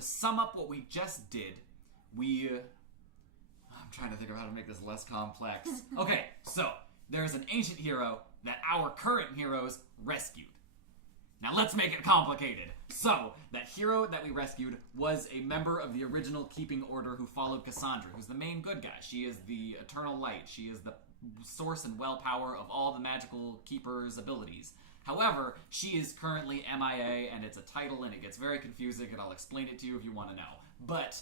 to sum up what we just did, I'm trying to think of how to make this less complex. Okay, so there's an ancient hero that our current heroes rescued. Now let's make it complicated. So, that hero that we rescued was a member of the original Keeping Order who followed Cassandra, who's the main good guy. She is the eternal light. She is the source and well power of all the magical keeper's abilities. However, she is currently MIA, and it's a title, and it gets very confusing, and I'll explain it to you if you want to know. But,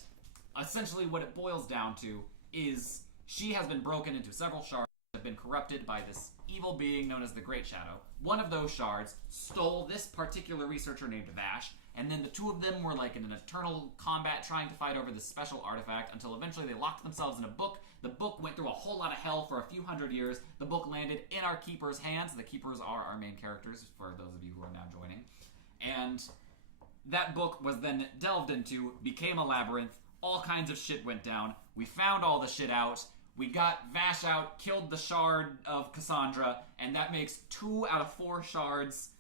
essentially what it boils down to is she has been broken into several shards that have been corrupted by this evil being known as the Great Shadow. One of those shards stole this particular researcher named Vash, and then the two of them were like in an eternal combat trying to fight over this special artifact until eventually they locked themselves in a book. The book went through a whole lot of hell for a few hundred years. The book landed in our keepers' hands. The keepers are our main characters, for those of you who are now joining. And that book was then delved into, became a labyrinth. All kinds of shit went down. We found all the shit out. We got Vash out, killed the shard of Cassandra, and that makes 2 out of 4 shards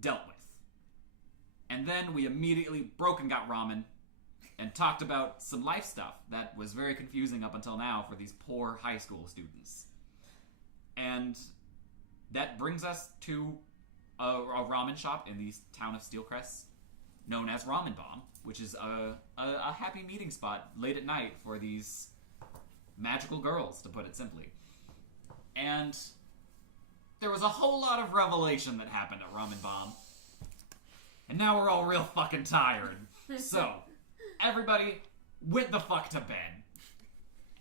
dealt with. And then we immediately broke and got ramen and talked about some life stuff that was very confusing up until now for these poor high school students. And that brings us to a ramen shop in the town of Steelcrest known as Ramen Bomb, which is a happy meeting spot late at night for these magical girls, to put it simply. And there was a whole lot of revelation that happened at Ramen Bomb. And now we're all real fucking tired. So, everybody went the fuck to bed.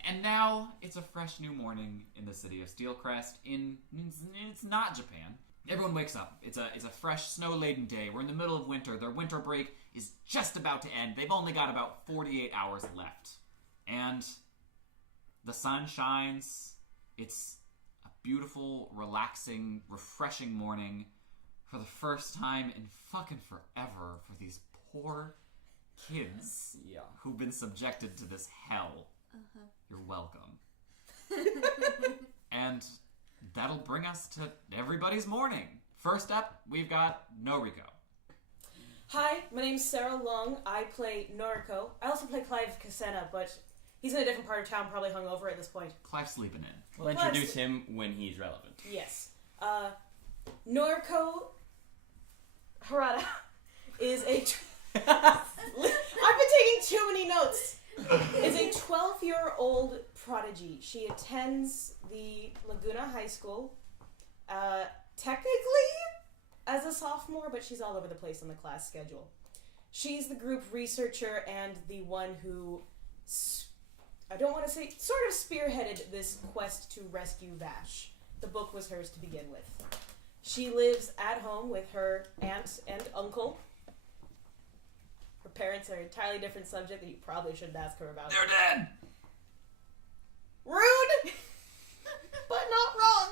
And now it's a fresh new morning in the city of Steelcrest. It's not Japan. Everyone wakes up. It's a fresh, snow-laden day. We're in the middle of winter. Their winter break is just about to end. They've only got about 48 hours left. And the sun shines. It's a beautiful, relaxing, refreshing morning for the first time in fucking forever for these poor kids who've been subjected to this hell. You're welcome. And that'll bring us to everybody's morning. First up, we've got Noriko. Hi, my name's Sarah Long. I play Noriko. I also play Clive Cassena, but he's in a different part of town, probably hungover at this point. Clive's sleeping in. We'll introduce him when he's relevant. Yes. Noriko Harada is a... I've been taking too many notes. Is a 12-year-old prodigy. She attends the Laguna High School, technically as a sophomore, but she's all over the place on the class schedule. She's the group researcher and the one who, I don't want to say, sort of spearheaded this quest to rescue Vash. The book was hers to begin with. She lives at home with her aunt and uncle. Her parents are an entirely different subject that you probably shouldn't ask her about. They're dead! Rude! But not wrong!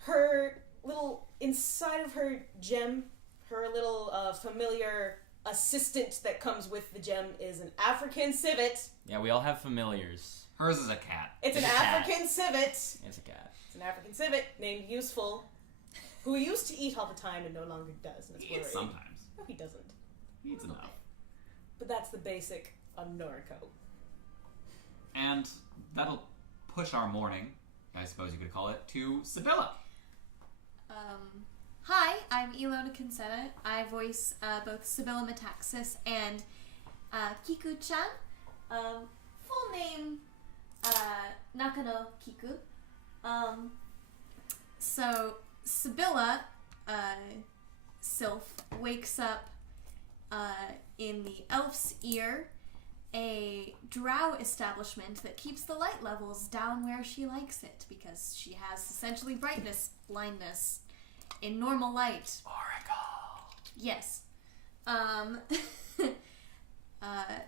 Her little, inside of her gem, her little familiar assistant that comes with the gem is an African civet. Yeah, we all have familiars. Hers is a cat. It's an African civet. It's a cat. It's an African civet named Useful, who used to eat all the time and no longer does. And it's He eats worrying. sometimes. No, he doesn't. He eats enough. But that's the basic on Noriko. And that'll push our morning, I suppose you could call it, to Sibylla. Hi, I'm Ilona Consetta. I voice both Sibylla Metaxas and Kiku-chan. Full name, Nakano Kiku. So, Sibylla, Sylph, wakes up in the Elf's Ear, a drow establishment that keeps the light levels down where she likes it, because she has essentially brightness blindness in normal light. Oracle. Yes.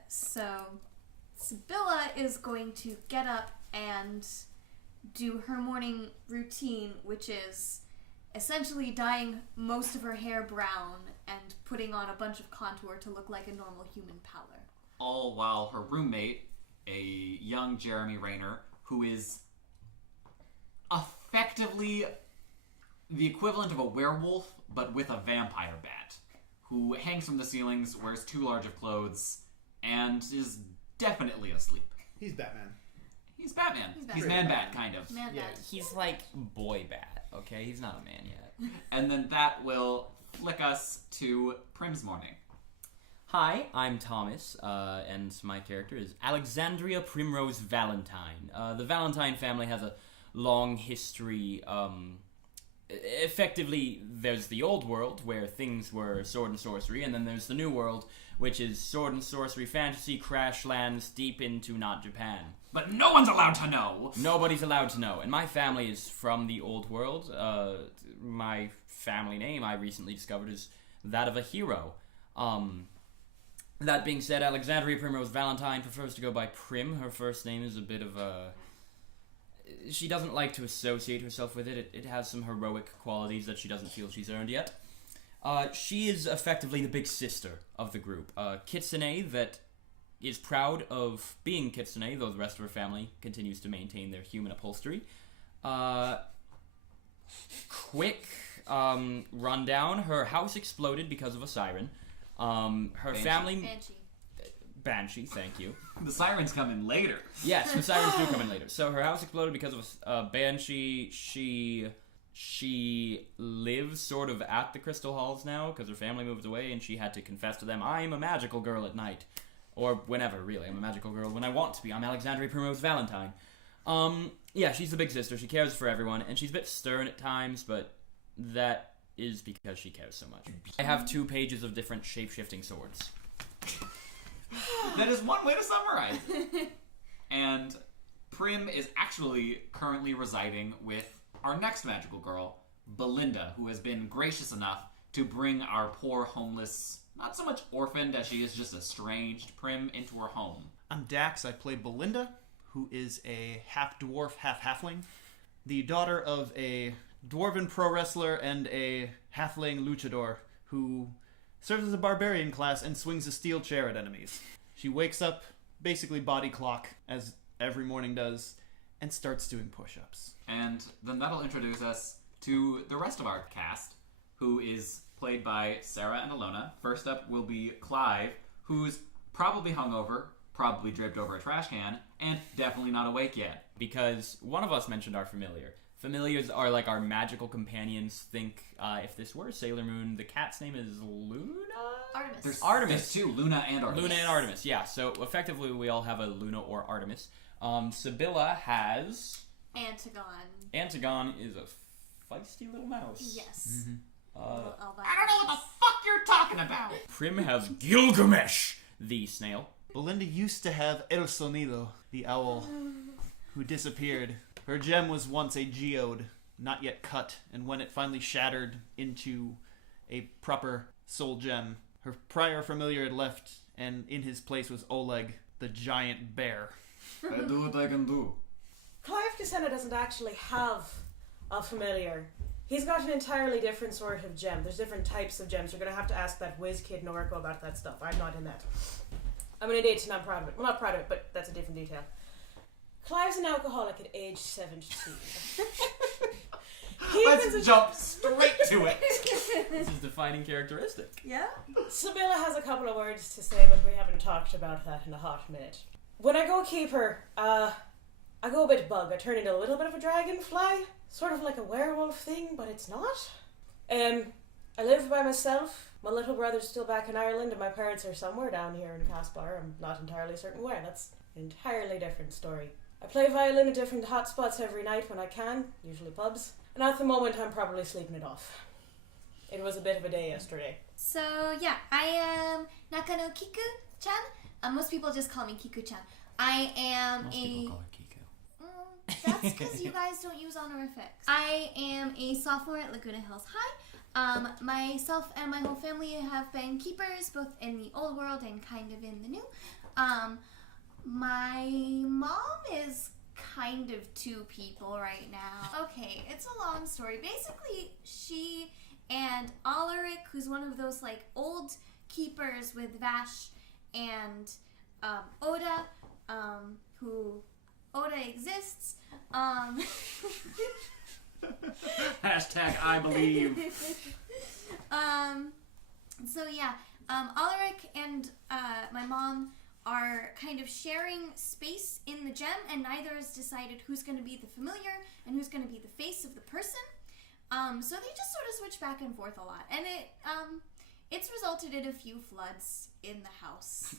So Sibylla is going to get up and do her morning routine, which is essentially dyeing most of her hair brown and putting on a bunch of contour to look like a normal human pallor. All while her roommate, a young Jeremy Rayner, who is effectively the equivalent of a werewolf, but with a vampire bat, who hangs from the ceilings, wears too large of clothes, and is definitely asleep. He's Batman. He's Batman. He's He's Batman. Man-Bat, kind of. Man, Yeah, that. he's like boy bat, okay? He's not a man yet. And then that will flick us to Prim's morning. Hi, I'm Thomas, and my character is Alexandria Primrose Valentine. The Valentine family has a long history. Effectively, there's the old world, where things were sword and sorcery, and then there's the new world, which is sword and sorcery fantasy crash lands deep into not Japan. But no one's allowed to know! Nobody's allowed to know, and my family is from the old world. My family name, I recently discovered, is that of a hero. That being said, Alexandria Primrose Valentine prefers to go by Prim. Her first name is a bit of a... She doesn't like to associate herself with it. It has some heroic qualities that she doesn't feel she's earned yet. She is effectively the big sister of the group. Kitsune that is proud of being Kitsune, though the rest of her family continues to maintain their human upholstery. Quick rundown. Her house exploded because of a siren. Her Banshee. family... Banshee. Banshee, thank you. The sirens come in later. Yes, the sirens do come in later. So her house exploded because of a banshee. She lives sort of at the Crystal Halls now because her family moved away, and she had to confess to them, I'm a magical girl at night. Or whenever, really. I'm a magical girl when I want to be. I'm Alexandria Primrose Valentine. Yeah, she's the big sister. She cares for everyone, and she's a bit stern at times, but that is because she cares so much. I have 2 pages of different shape-shifting swords. That is one way to summarize it. And Prim is actually currently residing with our next magical girl, Belinda, who has been gracious enough to bring our poor homeless, not so much orphaned as she is just estranged, Prim into her home. I'm Dax. I play Belinda, who is a half-dwarf, half-halfling. The daughter of a dwarven pro wrestler and a halfling luchador who serves as a barbarian class and swings a steel chair at enemies. She wakes up, basically body clock, as every morning does, and starts doing push-ups. And then that'll introduce us to the rest of our cast, who is played by Sarah and Alona. First up will be Clive, who's probably hungover, probably draped over a trash can, and definitely not awake yet. Because one of us mentioned our familiar. Familiars are like our magical companions. Think, if this were Sailor Moon, the cat's name is Luna? Artemis. There's Artemis. There's 2, Luna and Artemis. Luna and Artemis, yeah. So effectively we all have a Luna or Artemis. Sibylla has... Antigone. Antigone is a feisty little mouse. Yes. I don't know what the fuck you're talking about! Prim has Gilgamesh, the snail. Belinda used to have El Sonido, the owl, who disappeared. Her gem was once a geode, not yet cut, and when it finally shattered into a proper soul gem, her prior familiar had left, and in his place was Oleg, the giant bear. I do what I can do. Clive Cassena doesn't actually have a familiar. He's got an entirely different sort of gem. There's different types of gems. You're going to have to ask that whiz kid Noriko about that stuff. I'm not in that. I'm an idiot and I'm proud of it. Well, not proud of it, but that's a different detail. Clive's an alcoholic at age 17. Let's jump straight to it. This is defining characteristic. Yeah? Sibylla has a couple of words to say, but we haven't talked about that in a hot minute. When I go keep her, I go a bit bug. I turn into a little bit of a dragonfly. Sort of like a werewolf thing, but it's not. I live by myself. My little brother's still back in Ireland, and my parents are somewhere down here in Caspar. I'm not entirely certain where. That's an entirely different story. I play violin at different hotspots every night when I can, usually pubs. And at the moment, I'm probably sleeping it off. It was a bit of a day yesterday. So, yeah, I am Nakano Kiku-chan. Most people just call me Kiku-chan. I am Most people call her Kiko. That's because you guys don't use honorifics. I am a sophomore at Laguna Hills High. Myself and my whole family have been keepers, both in the old world and kind of in the new. My mom is kind of 2 people right now. Okay, it's a long story. Basically, she and Alaric, who's one of those like old keepers with Vash and Oda, who Oda exists. Hashtag I believe. So yeah, Alaric and my mom are kind of sharing space in the gem, and neither has decided who's going to be the familiar and who's going to be the face of the person. So they just sort of switch back and forth a lot, and it's resulted in a few floods in the house.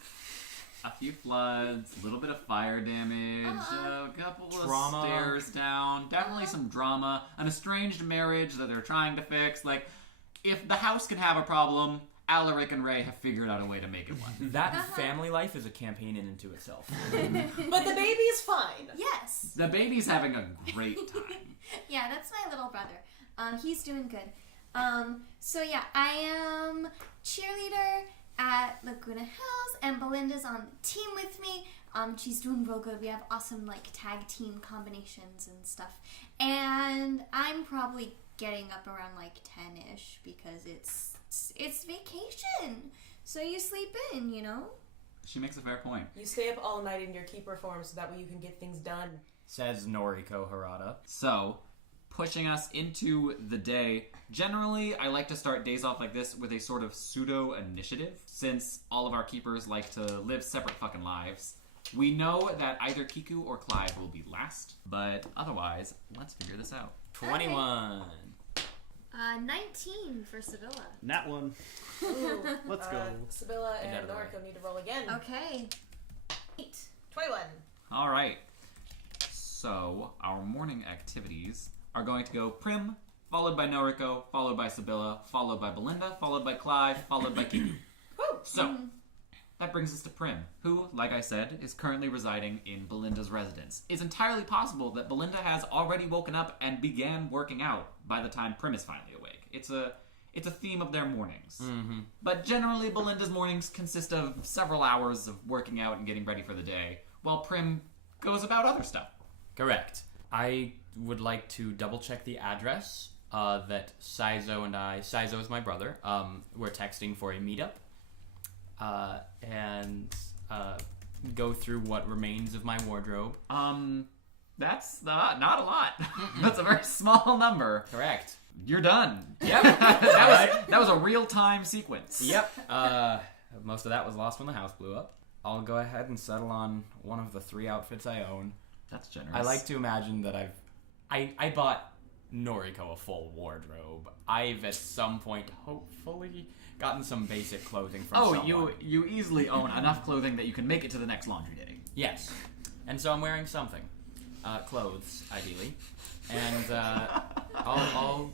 A few floods, a little bit of fire damage, a couple Drama. of stairs down, definitely some drama, an estranged marriage that they're trying to fix. Like, if the house can have a problem, Alaric and Ray have figured out a way to make it one. That family life is a campaign in and into itself. But the baby is fine. Yes. The baby's having a great time. Yeah, that's my little brother. He's doing good. So yeah, I am cheerleader at Laguna Hills, and Belinda's on the team with me. She's doing real good. We have awesome like tag team combinations and stuff. And I'm probably getting up around like 10-ish because it's vacation. So you sleep in, you know? She makes a fair point. You stay up all night in your keeper form so that way you can get things done. Says Noriko Harada. So, pushing us into the day, generally I like to start days off like this with a sort of pseudo-initiative, since all of our keepers like to live separate fucking lives. We know that either Kiku or Clive will be last, but otherwise, let's figure this out. 21. 19 for Sibylla. Nat one. Ooh, Let's go. Sibylla Get out and of the way. Noriko need to roll again. Okay. 8. 21. All right. So, our morning activities are going to go Prim, followed by Noriko, followed by Sibylla, followed by Belinda, followed by Clive, followed by Kiku. Woo! So, that brings us to Prim, who, like I said, is currently residing in Belinda's residence. It's entirely possible that Belinda has already woken up and began working out by the time Prim is finally awake. It's a theme of their mornings. Mm-hmm. But generally, Belinda's mornings consist of several hours of working out and getting ready for the day, while Prim goes about other stuff. Correct. I would like to double check the address that Saizo and Saizo is my brother, we're texting for a meetup. And go through what remains of my wardrobe. That's not a lot. That's a very small number. Correct. You're done. Yep. That was a real-time sequence. Yep. Most of that was lost when the house blew up. I'll go ahead and settle on one of the 3 outfits I own. That's generous. I like to imagine that I bought Noriko a full wardrobe. I've at some point hopefully gotten some basic clothing from someone. you easily own enough clothing that you can make it to the next laundry day. Yes. And so I'm wearing something. Clothes, ideally. And I'll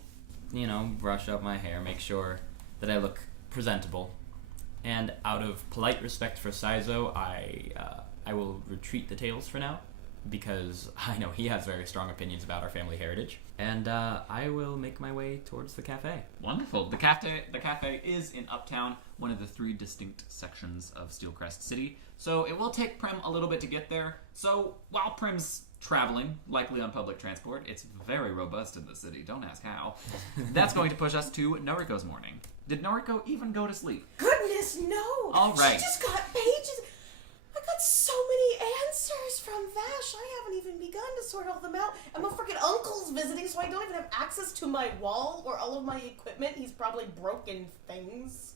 brush up my hair, make sure that I look presentable. And out of polite respect for Saizo, I will retreat the tails for now, because I know he has very strong opinions about our family heritage. And I will make my way towards the cafe. Wonderful. The cafe is in Uptown, one of the 3 distinct sections of Steelcrest City. So it will take Prim a little bit to get there. So while Prim's traveling, likely on public transport, it's very robust in the city, don't ask how. That's going to push us to Noriko's morning. Did Noriko even go to sleep? Goodness, no! All right. She just got pages. I got so many answers from Vash. I haven't even begun to sort all them out. And my freaking uncle's visiting, so I don't even have access to my wall or all of my equipment. He's probably broken things.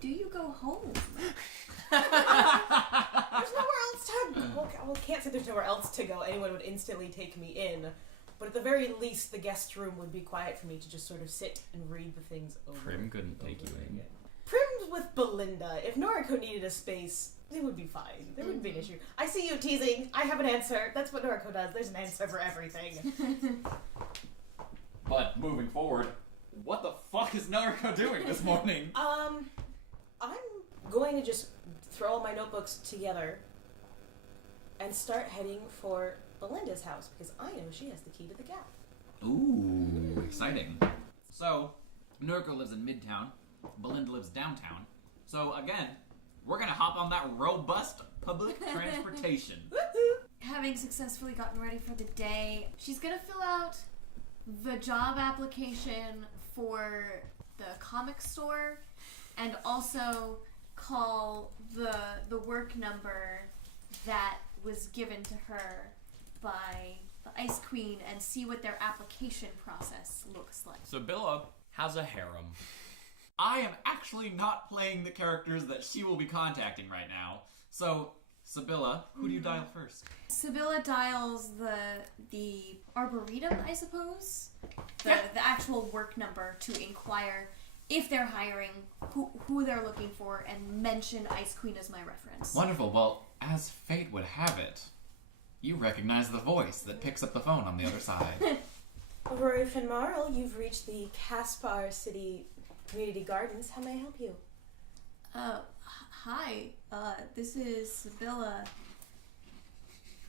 Do you go home? There's nowhere else to go. Well, I can't say there's nowhere else to go. Anyone would instantly take me in. But at the very least, the guest room would be quiet for me to just sort of sit and read the things over. Prim couldn't take you in. Prim's with Belinda. If Noriko needed a space, it would be fine. There wouldn't be an issue. I see you teasing. I have an answer. That's what Noriko does. There's an answer for everything. But moving forward, what the fuck is Noriko doing this morning? I'm going to just throw all my notebooks together and start heading for Belinda's house because I know she has the key to the gap. Ooh, exciting. So, Noriko lives in Midtown. Belinda lives downtown. So again, we're gonna hop on that robust public transportation. Having successfully gotten ready for the day, she's gonna fill out the job application for the comic store and also call the work number that was given to her by the Ice Queen and see what their application process looks like. So Billa has a harem. I am actually not playing the characters that she will be contacting right now. So, Sibylla, who do you dial first? Sibylla dials the arboretum, I suppose, the actual work number to inquire if they're hiring, who they're looking for, and mention Ice Queen as my reference. Wonderful. Well, as fate would have it, you recognize the voice that picks up the phone on the other side. Rory Finmarl, you've reached the Caspar City Community Gardens. How may I help you? Hi. This is Sibylla.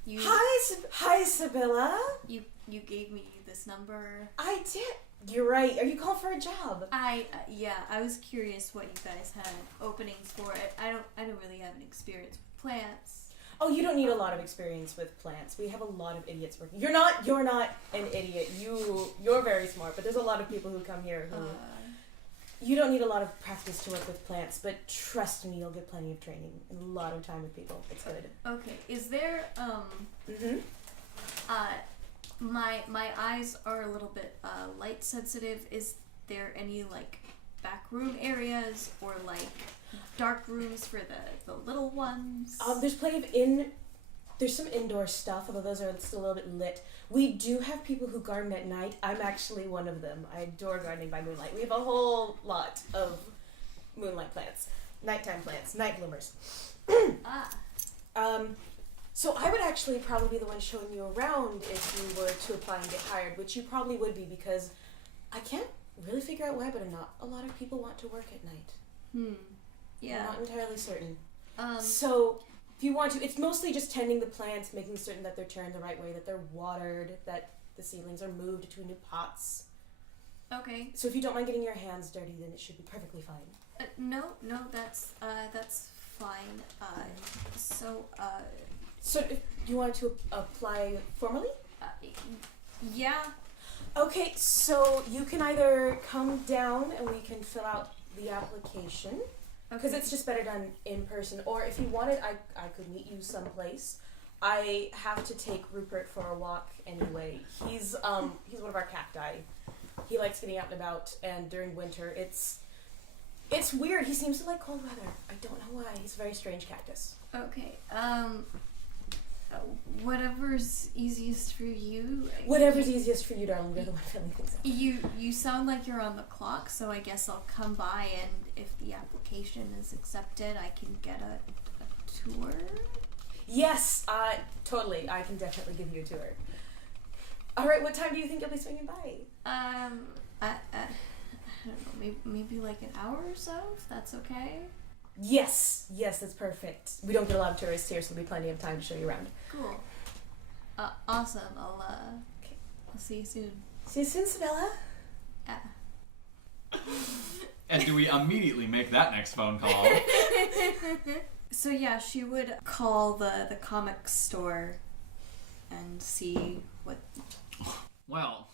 Hi, Sibylla. You gave me this number. I did. You're right. Are you calling for a job? I was curious what you guys had openings for. I don't really have an experience with plants. Oh, you don't need a lot of experience with plants. We have a lot of idiots working. You're not an idiot. You're very smart, but there's a lot of people who come here who you don't need a lot of practice to work with plants, but trust me, you'll get plenty of training and a lot of time with people. It's good. Okay. Is there my eyes are a little bit light sensitive. Is there any like back room areas or like dark rooms for the little ones? There's plenty of there's some indoor stuff, although those are still a little bit lit. We do have people who garden at night. I'm actually one of them. I adore gardening by moonlight. We have a whole lot of moonlight plants, nighttime plants, night bloomers. So I would actually probably be the one showing you around if you were to apply and get hired, which you probably would be because I can't really figure out why, but not a lot of people want to work at night. Yeah. I'm not entirely certain. So if you want to, it's mostly just tending the plants, making certain that they're turned the right way, that they're watered, that the seedlings are moved to new pots. Okay. So if you don't mind getting your hands dirty, then it should be perfectly fine. No, that's fine. So if you want to apply formally? Yeah. Okay, so you can either come down and we can fill out the application, because it's just better done in person, or if you wanted, I could meet you someplace. I have to take Rupert for a walk anyway. He's one of our cacti. He likes getting out and about, and during winter, it's weird. He seems to like cold weather. I don't know why. He's a very strange cactus. Okay. Whatever's easiest for you. Whatever's easiest for you, darling. You're the one filling things out. You sound like you're on the clock, so I guess I'll come by, and if the application is accepted, I can get a tour. Yes, totally. I can definitely give you a tour. All right, what time do you think you'll be swinging by? I don't know, maybe like an hour or so, if that's okay. Yes, that's perfect. We don't get a lot of tourists here, so there'll be plenty of time to show you around. Cool. Awesome. I'll see you soon. See you soon, Sibylla. And do we immediately make that next phone call? So yeah, she would call the comic store and see what... Well,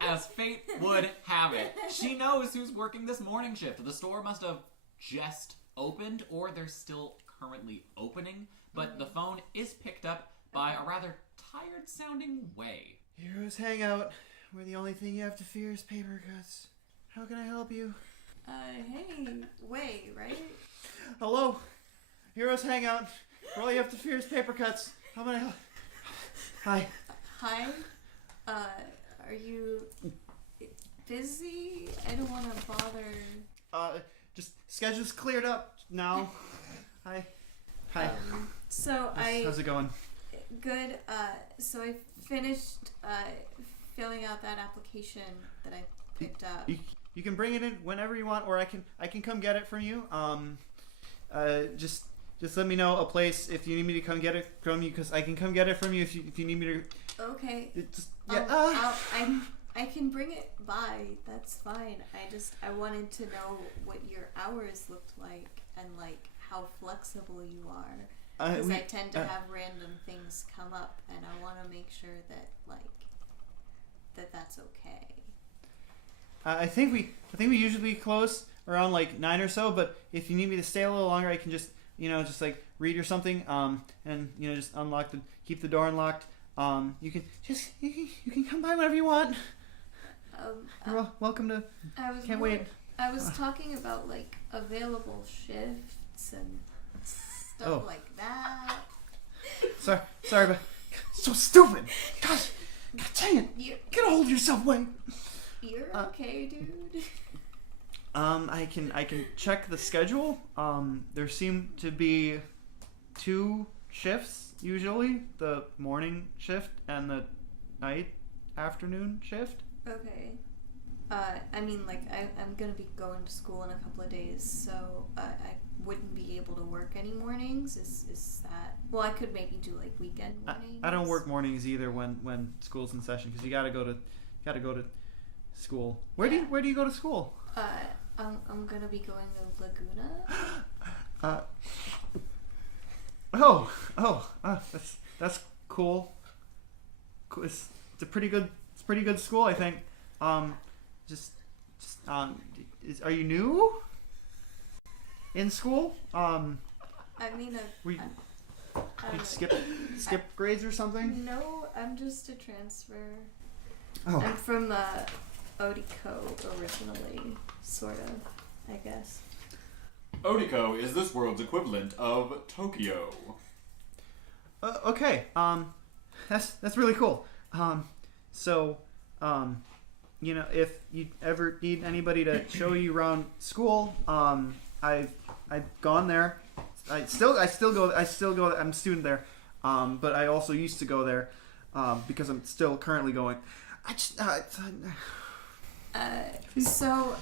as fate would have it, she knows who's working this morning shift. The store must have just opened, or they're still currently opening, but the phone is picked up by a rather tired-sounding Way. Heroes Hangout, where the only thing you have to fear is paper cuts. How can I help you? Hey, Way, right? Hello, Heroes Hangout, where all you have to fear is paper cuts. How can I help? Hi. Hi? Are you busy? I don't want to bother. Just schedule's cleared up now. Hi. How's it going? Good. So I finished filling out that application that I picked up. You can bring it in whenever you want, or I can come get it from you. Just let me know a place if you need me to come get it from you, because I can come get it from you if you need me to. Okay. Yeah. I can bring it by. That's fine. I wanted to know what your hours looked like and like how flexible you are. Because I tend to have random things come up, and I want to make sure that that's okay. I think we usually close around like 9 or so, but if you need me to stay a little longer, I can just like read or something, and just keep the door unlocked. You can come by whenever you want. You're welcome to. Can't wait. I was talking about like available shifts and stuff like that. Sorry, but so stupid. Gosh, God dang it. Get a hold of yourself, Wayne. You're okay, dude. I can check the schedule. There seem to be 2 shifts usually, the morning shift and the afternoon shift. Okay. I mean, like, I'm gonna be going to school in a couple of days, so I wouldn't be able to work any mornings. Is that... Well, I could maybe do, like, weekend mornings. I don't work mornings either when school's in session, because you gotta go to school. Where do you go to school? I'm gonna be going to Laguna. That's cool. It's a pretty good school, I think. Are you new in school? I mean, skip grades or something? No, I'm just a transfer. Oh. I'm from Odiko originally, sort of, I guess. Odiko is this world's equivalent of Tokyo. Okay. That's really cool. If you ever need anybody to show you around school, I've gone there. I still go. I'm a student there, but I also used to go there because I'm still currently going. So,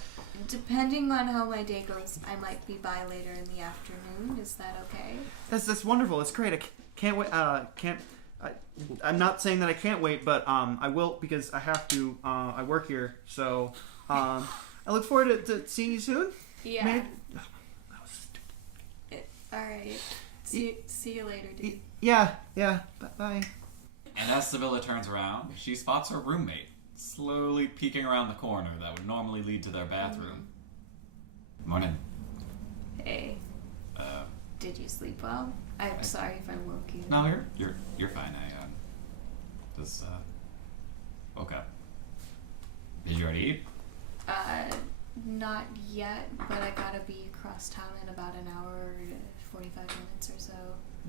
depending on how my day goes, I might be by later in the afternoon. Is that okay? That's wonderful. It's great. I can't wait. I'm not saying that I can't wait, but I will because I have to. I work here, so I look forward to seeing you soon. Yeah. Maybe. All right. See you later, dude. Yeah. Bye. And as Sibylla turns around, she spots her roommate slowly peeking around the corner that would normally lead to their bathroom. Morning. Hey. Did you sleep well? I'm sorry if I woke you. No, you're fine. I just woke up. Did you already eat? Not yet, but I gotta be across town in about an hour, 45 minutes or so.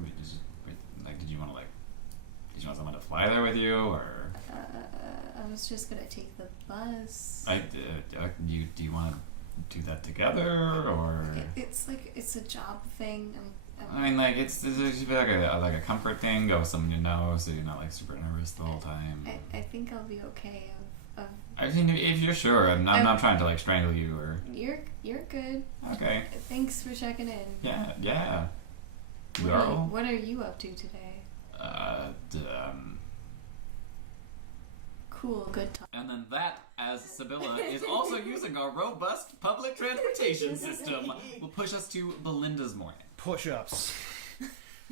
Did you want someone to fly there with you, or? I was just gonna take the bus. Do you want to do that together, or? It's a job thing. I mean, like it should be like a comfort thing. Go with someone you know, so you're not like super nervous the whole time. I think I'll be okay. I mean, if you're sure, I'm not trying to like strangle you or. You're good. Okay. Thanks for checking in. Yeah. What are you up to today? Cool, good talk. And then that, as Sibylla is also using our robust public transportation system, will push us to Belinda's morning. Push-ups.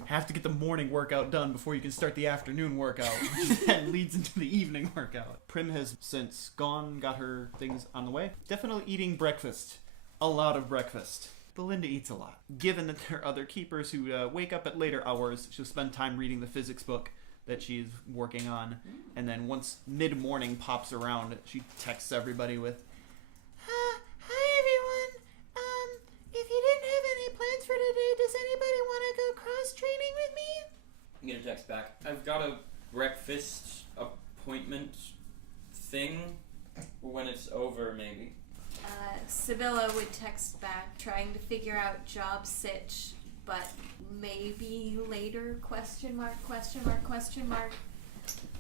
Have to get the morning workout done before you can start the afternoon workout, which then leads into the evening workout. Prim has since gone, got her things on the way. Definitely eating breakfast. A lot of breakfast. Belinda eats a lot. Given that there are other keepers who wake up at later hours, she'll spend time reading the physics book that she's working on. And then once mid-morning pops around, she texts everybody with, Hi everyone. If you didn't have any plans for today, does anybody want to go cross-training with me? I'm gonna text back. I've got a breakfast appointment thing. When it's over, maybe. Sibylla would text back, trying to figure out job sitch, but maybe later, question mark.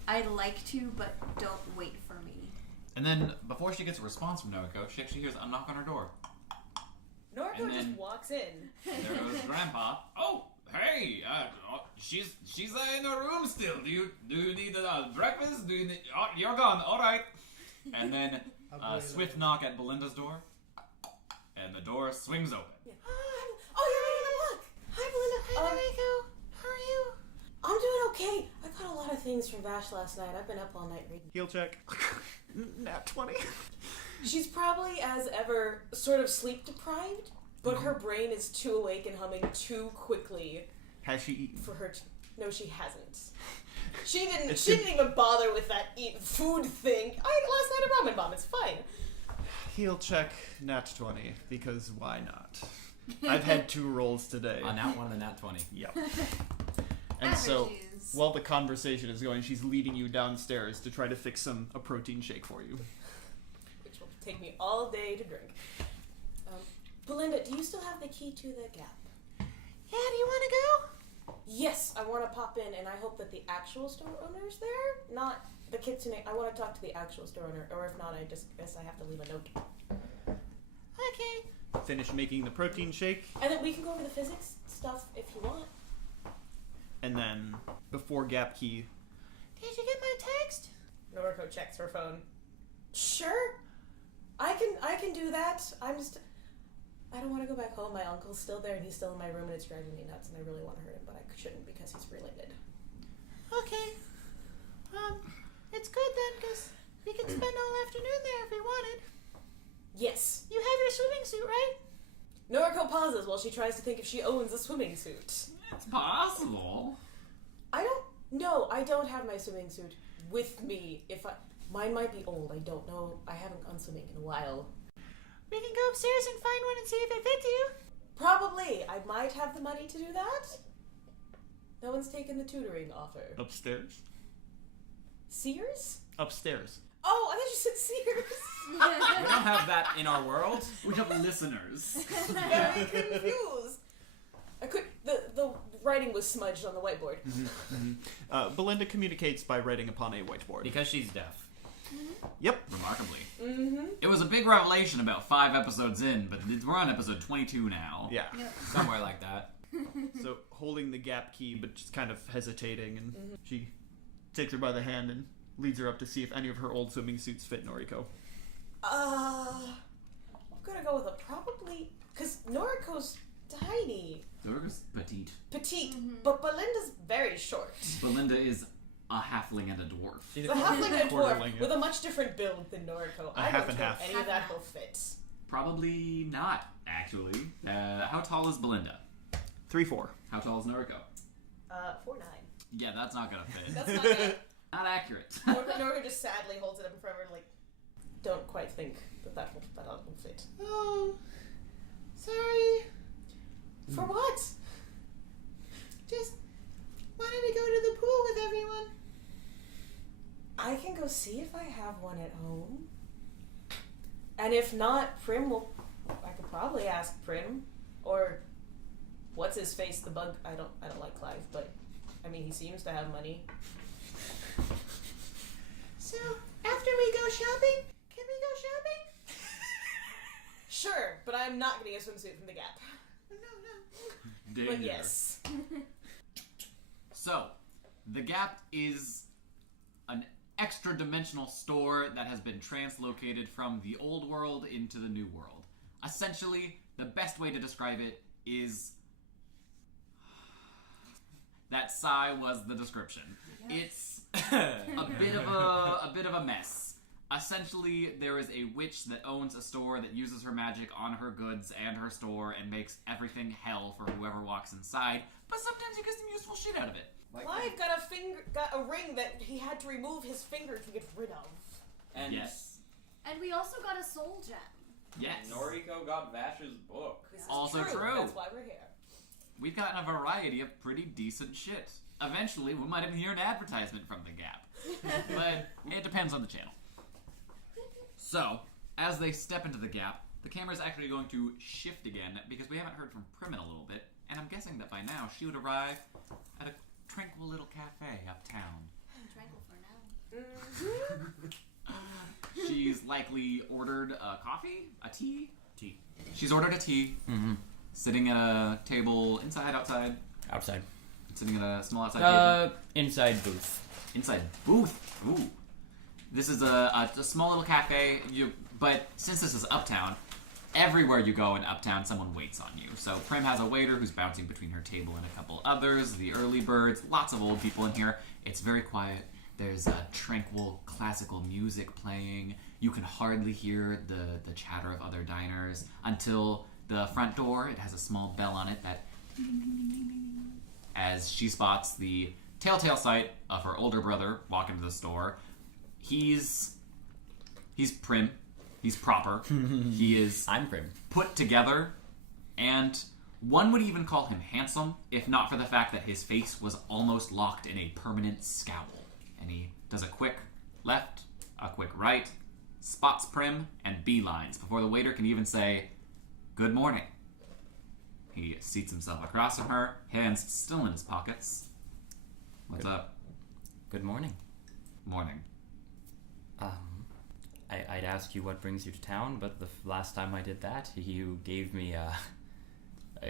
I'd like to, but don't wait for me. And then, before she gets a response from Noriko, she actually hears a knock on her door. Noriko just walks in. There goes Grandpa. Oh, hey, she's in her room still. Do you need breakfast? Do you need? Oh, you're gone. All right. And then swift knock at Belinda's door, and the door swings open. Yeah. Oh, you're ready to look. Hi, Belinda. Hi, Noriko. How are you? I'm doing okay. I caught a lot of things from Vash last night. I've been up all night reading. Heal check. Nat 20. She's probably, as ever, sort of sleep deprived, but her brain is too awake and humming too quickly. Has she eaten? For her to... No, she hasn't. She didn't even bother with that food thing. I ate last night a ramen bomb. It's fine. Heal check, nat 20, because why not? I've had 2 rolls today. A nat 1 and a nat 20. Yep. And so, Averages. while the conversation is going, she's leading you downstairs to try to fix a protein shake for you. Which will take me all day to drink. Belinda, do you still have the key to the Gap? Yeah, do you want to go? Yes, I want to pop in, and I hope that the actual store owner's there, not the kitchen. I want to talk to the actual store owner, or if not, I just guess I have to leave a note. Okay. Finish making the protein shake, And then we can go over the physics stuff if you want. and then before Gap Key, Did you get my text? Noriko checks her phone. Sure, I can do that. I don't want to go back home. My uncle's still there, and he's still in my room, and it's driving me nuts, and I really want to hurt him, but I shouldn't because he's related. Okay. It's good then, because we can spend all afternoon there if we wanted. Yes. You have your swimming suit, right? Noriko pauses while she tries to think if she owns a swimming suit. It's possible. I don't have my swimming suit with me. Mine might be old. I don't know. I haven't gone swimming in a while. We can go upstairs and find one and see if it fits you. Probably. I might have the money to do that. No one's taken the tutoring offer. upstairs. Sears? Upstairs. Oh, I thought you said Sears. We don't have that in our world. We have listeners. Very confused. The writing was smudged on the whiteboard. Belinda communicates by writing upon a whiteboard. Because she's deaf. Yep. Remarkably. Mm-hmm. It was a big revelation about 5 episodes in, but we're on episode 22 now. Yeah. Somewhere like that. So holding the Gap Key, but just kind of hesitating, and she takes her by the hand and leads her up to see if any of her old swimming suits fit Noriko. I'm gonna go with a probably, because Noriko's tiny. Dorga's petite. Petite, but Belinda's very short. Belinda is a halfling and a dwarf. She's The halfling and dwarf Quarterling, yeah. with a much different build than Noriko. I half don't and know half. if any of that will fit. Probably not, actually. How tall is Belinda? 3'4". How tall is Noriko? 4'9". Yeah, that's not gonna fit. That's not gonna... Not accurate. Noriko just sadly holds it up in front of her, like, don't quite think that will fit. Oh, sorry. For what? Just wanted to go to the pool with everyone. I can go see if I have one at home. And if not, I could probably ask Prim. Or, what's his face, the bug? I don't like Clive, but, I mean, he seems to have money. So, after we go shopping, can we go shopping? Sure, but I'm not getting a swimsuit from the Gap. No. Danger. But yes. So, the Gap is an extra-dimensional store that has been translocated from the old world into the new world. Essentially, the best way to describe it is that sigh was the description. It's a bit of a mess. Essentially, there is a witch that owns a store that uses her magic on her goods and her store and makes everything hell for whoever walks inside. But sometimes you get some useful shit out of it. Clive got a ring that he had to remove his finger to get rid of. And Yes. And we also got a soul gem. Yes. Noriko got Vash's book. This is Also true. That's why we're here. We've gotten a variety of pretty decent shit. Eventually, we might even hear an advertisement from the Gap. But it depends on the channel. So, as they step into the Gap, the camera's actually going to shift again because we haven't heard from Prim in a little bit, and I'm guessing that by now she would arrive at a tranquil little cafe uptown. I'm tranquil for now. She's likely ordered a coffee? A tea? Tea. She's ordered a tea, sitting at a table inside, outside, Outside. sitting at a small outside table. Inside booth. Inside booth. Ooh. This is a small little cafe, but since this is uptown, everywhere you go in uptown, someone waits on you. So Prim has a waiter who's bouncing between her table and a couple others, the early birds, lots of old people in here. It's very quiet. There's tranquil classical music playing. You can hardly hear the chatter of other diners until the front door. It has a small bell on it that, as she spots the telltale sight of her older brother walk into the store. He's Prim. He's proper. He is I'm Prim. put together, and one would even call him handsome, if not for the fact that his face was almost locked in a permanent scowl. And he does a quick left, a quick right, spots Prim, and beelines before the waiter can even say, "Good morning." He seats himself across from her, hands still in his pockets. What's up? Good morning. Morning. I'd ask you what brings you to town, but the last time I did that, you gave me I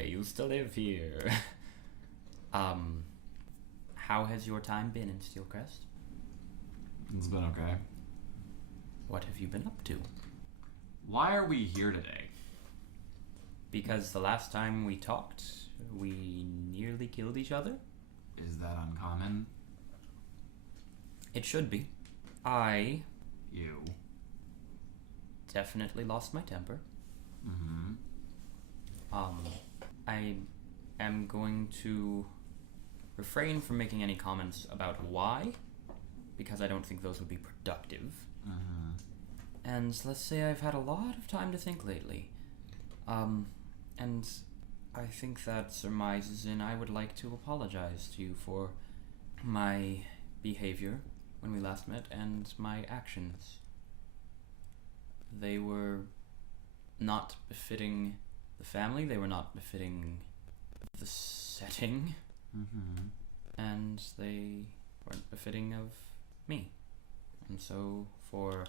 used to live here. How has your time been in Steelcrest? It's been okay. What have you been up to? Why are we here today? Because the last time we talked, we nearly killed each other? Is that uncommon? It should be. I You. definitely lost my temper. Mm-hmm. I am going to refrain from making any comments about why, because I don't think those would be productive. Mm-hmm. And let's say I've had a lot of time to think lately. And I think that surmises in I would like to apologize to you for my behavior when we last met and my actions. They were not befitting the family, they were not befitting the setting, Mm-hmm. and they weren't befitting of me. And so, for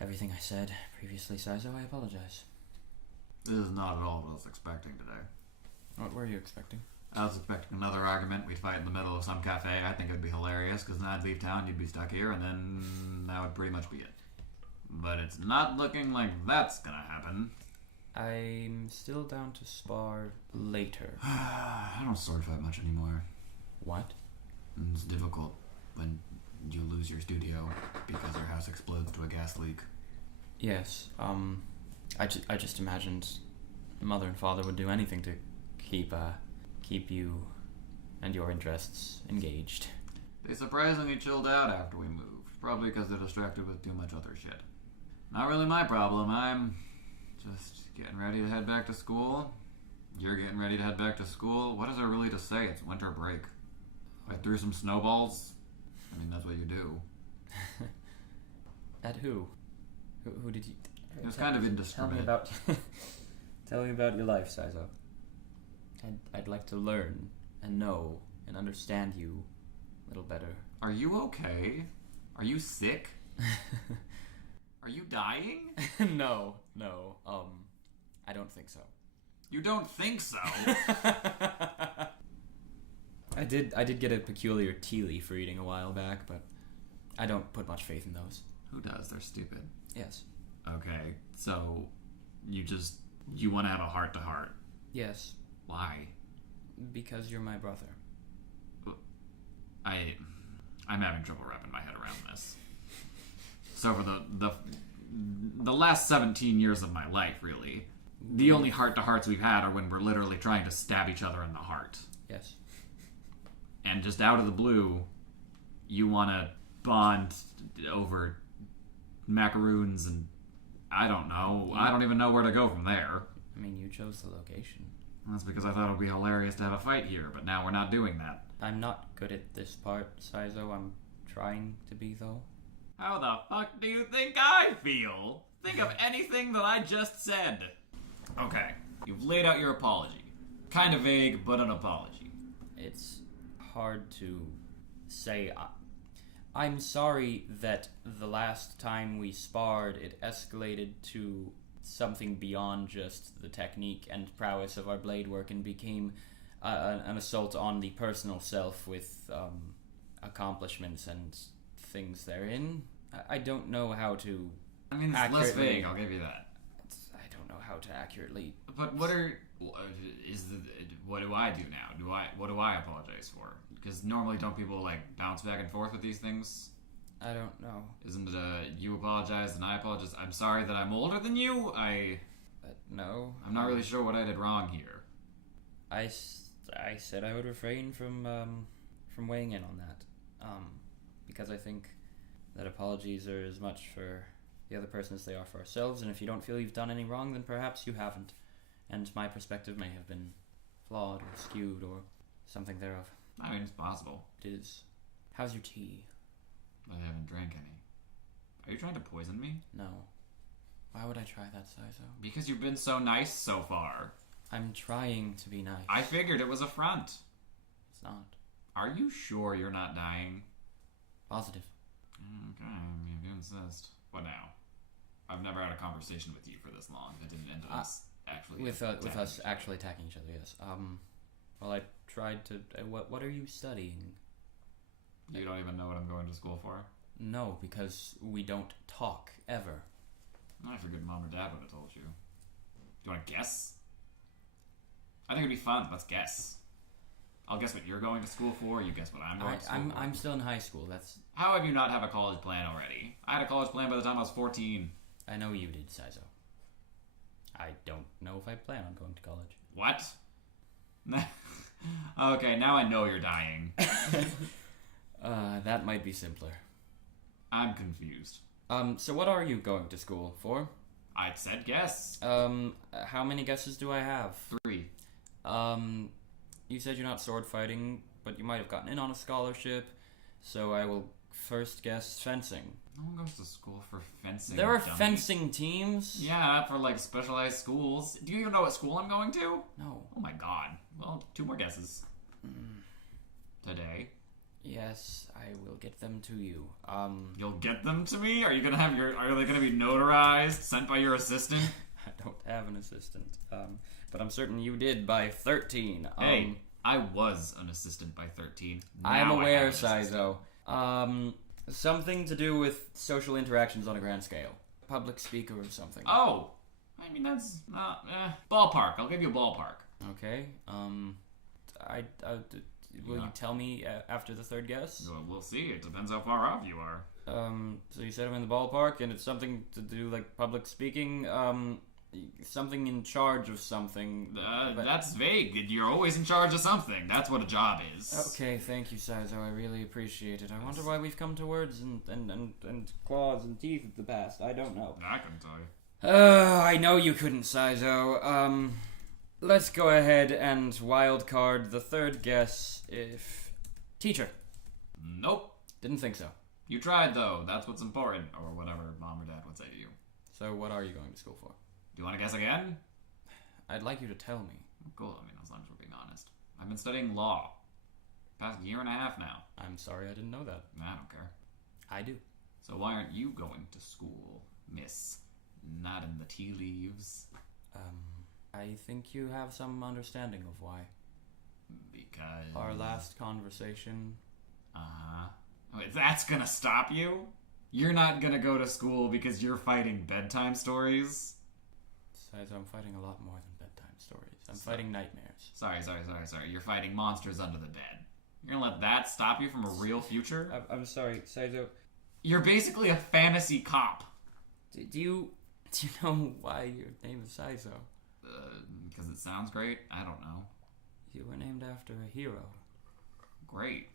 everything I said previously, Saizo, I apologize. This is not at all what I was expecting today. What were you expecting? I was expecting another argument. We'd fight in the middle of some cafe. I think it would be hilarious, because then I'd leave town, you'd be stuck here, and then that would pretty much be it. But it's not looking like that's gonna happen. I'm still down to spar later. I don't sword fight much anymore. What? It's difficult when you lose your studio because your house explodes to a gas leak. Yes, I just imagined mother and father would do anything to keep you and your interests engaged. They surprisingly chilled out after we moved, probably because they're distracted with too much other shit. Not really my problem. I'm just getting ready to head back to school. You're getting ready to head back to school. What is there really to say? It's winter break. I threw some snowballs. I mean, that's what you do. At who? Who did you... It was kind of indiscriminate. Tell me about your life, Saizo. I'd like to learn and know and understand you a little better. Are you okay? Are you sick? Are you dying? No, I don't think so. You don't think so? I did get a peculiar tea leaf reading a while back, but I don't put much faith in those. Who does? They're stupid. Yes. Okay, so you want to have a heart-to-heart. Yes. Why? Because you're my brother. I'm having trouble wrapping my head around this. So for the last 17 years of my life, really, the only heart-to-hearts we've had are when we're literally trying to stab each other in the heart. Yes. And just out of the blue, you want to bond over macaroons and I don't know. I don't even know where to go from there. I mean, you chose the location. That's because I thought it would be hilarious to have a fight here, but now we're not doing that. I'm not good at this part, Saizo. I'm trying to be, though. How the fuck do you think I feel? Think of anything that I just said. Okay, you've laid out your apology. Kind of vague, but an apology. It's hard to say. I'm sorry that the last time we sparred, it escalated to something beyond just the technique and prowess of our blade work and became an assault on the personal self with accomplishments and things therein. I don't know how to. I mean, it's less vague. I'll give you that. I don't know how to accurately. But what do I do now? What do I apologize for? Because normally don't people like bounce back and forth with these things? I don't know. Isn't it you apologize and I apologize? I'm sorry that I'm older than you. No. I'm not really sure what I did wrong here. I said I would refrain from weighing in on that, because I think that apologies are as much for the other person as they are for ourselves, and if you don't feel you've done any wrong, then perhaps you haven't. And my perspective may have been flawed or skewed or something thereof. I mean, it's possible. It is. How's your tea? I haven't drank any. Are you trying to poison me? No. Why would I try that, Saizo? Because you've been so nice so far. I'm trying to be nice. I figured it was a front. It's not. Are you sure you're not dying? Positive. Okay, if you insist. What now? I've never had a conversation with you for this long. It didn't end with us actually With attacking us each other. actually attacking each other, yes. Well, I tried to... what are you studying? You don't even know what I'm going to school for? No, because we don't talk, ever. I figured Mom or Dad would have told you. Do you want to guess? I think it'd be fun. Let's guess. I'll guess what you're going to school for. You guess what I'm going to school for. I'm still in high school. That's... How have you not have a college plan already? I had a college plan by the time I was 14. I know you did, Saizo. I don't know if I plan on going to college. What? Okay, now I know you're dying. That might be simpler. I'm confused. So what are you going to school for? I said guess. How many guesses do I have? 3. You said you're not sword fighting, but you might have gotten in on a scholarship, so I will first guess fencing. No one goes to school for fencing. There are dummy. fencing teams? Yeah, for like specialized schools. Do you even know what school I'm going to? No. Oh my god. Well, 2 more guesses. Today. Yes, I will get them to you. You'll get them to me? Are you gonna have are they gonna be notarized, sent by your assistant? I don't have an assistant. But I'm certain you did by 13. Hey, I was an assistant by 13. I'm Now I aware, have an assistant. Saizo. Something to do with social interactions on a grand scale. Public speaker or something. Oh! I mean, that's not... ballpark. I'll give you a ballpark. Okay, will you tell me after the third guess? Well, we'll see. It depends how far off you are. So you said I'm in the ballpark, and it's something to do, like, public speaking, something in charge of something. That's vague. You're always in charge of something. That's what a job is. Okay, thank you, Saizo. I really appreciate it. I wonder why we've come to words and claws and teeth of the past. I don't know. I couldn't tell you. I know you couldn't, Saizo. Let's go ahead and wildcard the third guess if... Teacher. Nope. Didn't think so. You tried, though. That's what's important. Or whatever Mom or Dad would say to you. So what are you going to school for? Do you want to guess again? I'd like you to tell me. Cool. I mean, as long as we're being honest. I've been studying law. Past year and a half now. I'm sorry I didn't know that. I don't care. I do. So why aren't you going to school, miss? Not in the tea leaves. I think you have some understanding of why. Because... Our last conversation... Uh-huh. Wait, that's gonna stop you? You're not gonna go to school because you're fighting bedtime stories? Saizo, I'm fighting a lot more than bedtime stories. I'm fighting nightmares. Sorry. You're fighting monsters under the bed. You're gonna let that stop you from a real future? I'm sorry, Saizo. You're basically a fantasy cop. Do you know why your name is Saizo? Because it sounds great? I don't know. You were named after a hero. Great.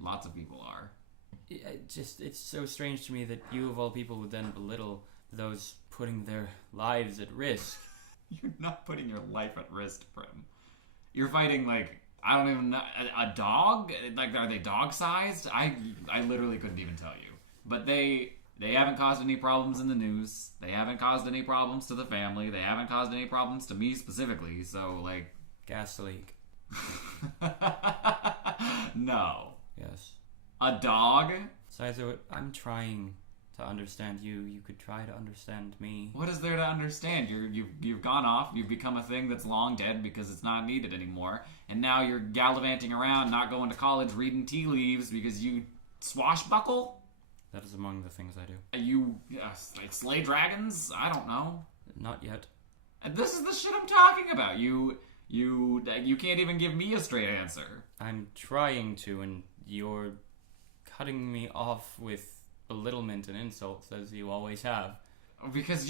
Lots of people are. It's so strange to me that you of all people would then belittle those putting their lives at risk. You're not putting your life at risk, Prim. You're fighting, like, I don't even know, a dog? Like, are they dog-sized? I literally couldn't even tell you. But they haven't caused any problems in the news. They haven't caused any problems to the family. They haven't caused any problems to me specifically, so, like... Gas leak. No. Yes. A dog? Saizo, I'm trying to understand you. You could try to understand me. What is there to understand? You've gone off. You've become a thing that's long dead because it's not needed anymore. And now you're gallivanting around, not going to college, reading tea leaves because you swashbuckle? That is among the things I do. You like slay dragons? I don't know. Not yet. And this is the shit I'm talking about. You can't even give me a straight answer. I'm trying to, and you're cutting me off with belittlement and insults, as you always have. Because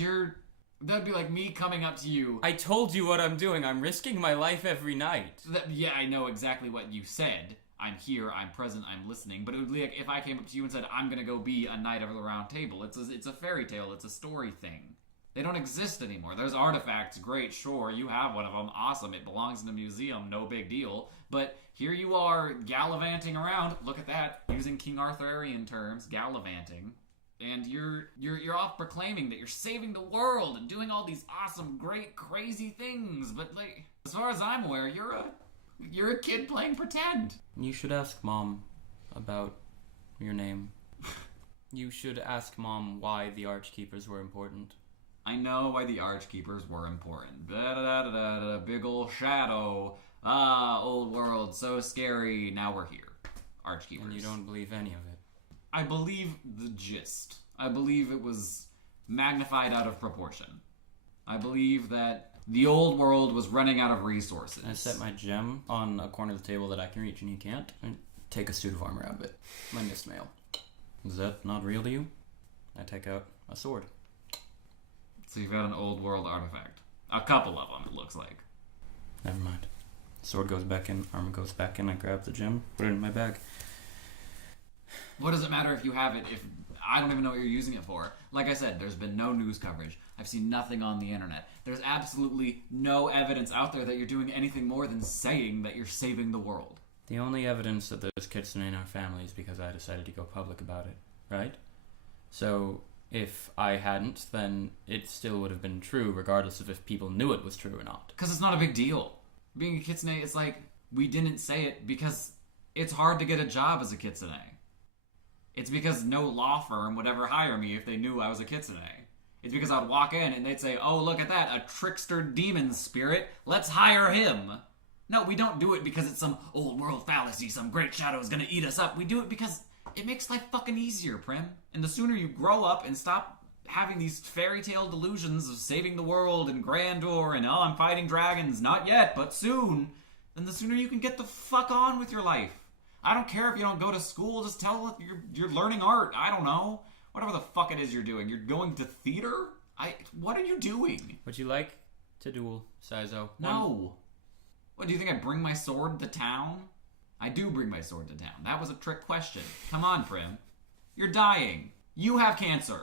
that'd be like me coming up to you. I told you what I'm doing. I'm risking my life every night. Yeah, I know exactly what you said. I'm here, I'm present, I'm listening. But it would be like if I came up to you and said, I'm gonna go be a knight of the round table. It's a fairy tale, it's a story thing. They don't exist anymore. There's artifacts, great, sure, you have one of them, awesome, it belongs in a museum, no big deal. But here you are, gallivanting around, look at that, using King Arthurian terms, gallivanting. And you're off proclaiming that you're saving the world and doing all these awesome, great, crazy things. But like, as far as I'm aware, you're a kid playing pretend. You should ask Mom about your name. You should ask Mom why the Archkeepers were important. I know why the Archkeepers were important. Da-da-da-da-da, big ol' shadow. Ah, old world, so scary. Now we're here. Archkeepers. And you don't believe any of it. I believe the gist. I believe it was magnified out of proportion. I believe that the old world was running out of resources. I set my gem on a corner of the table that I can reach and he can't, and take a suit of armor out of it. My mist mail. Is that not real to you? I take out a sword. So you've got an old world artifact. A couple of them, it looks like. Never mind. Sword goes back in, armor goes back in, I grab the gem, put it in my bag. What does it matter if you have it if I don't even know what you're using it for? Like I said, there's been no news coverage. I've seen nothing on the internet. There's absolutely no evidence out there that you're doing anything more than saying that you're saving the world. The only evidence that there's kitsune in our family is because I decided to go public about it, right? So, if I hadn't, then it still would have been true, regardless of if people knew it was true or not. Because it's not a big deal. Being a kitsune, it's like, we didn't say it because it's hard to get a job as a kitsune. It's because no law firm would ever hire me if they knew I was a kitsune. It's because I'd walk in and they'd say, oh, look at that, a trickster demon spirit, let's hire him. No, we don't do it because it's some old world fallacy, some great shadow is gonna eat us up. We do it because it makes life fucking easier, Prim. And the sooner you grow up and stop having these fairy tale delusions of saving the world and grandeur and, oh, I'm fighting dragons, not yet, but soon, then the sooner you can get the fuck on with your life. I don't care if you don't go to school, just tell them you're learning art, I don't know. Whatever the fuck it is you're doing. You're going to theater? What are you doing? Would you like to duel, Saizo? No. What, do you think I bring my sword to town? I do bring my sword to town. That was a trick question. Come on, Prim. You're dying. You have cancer.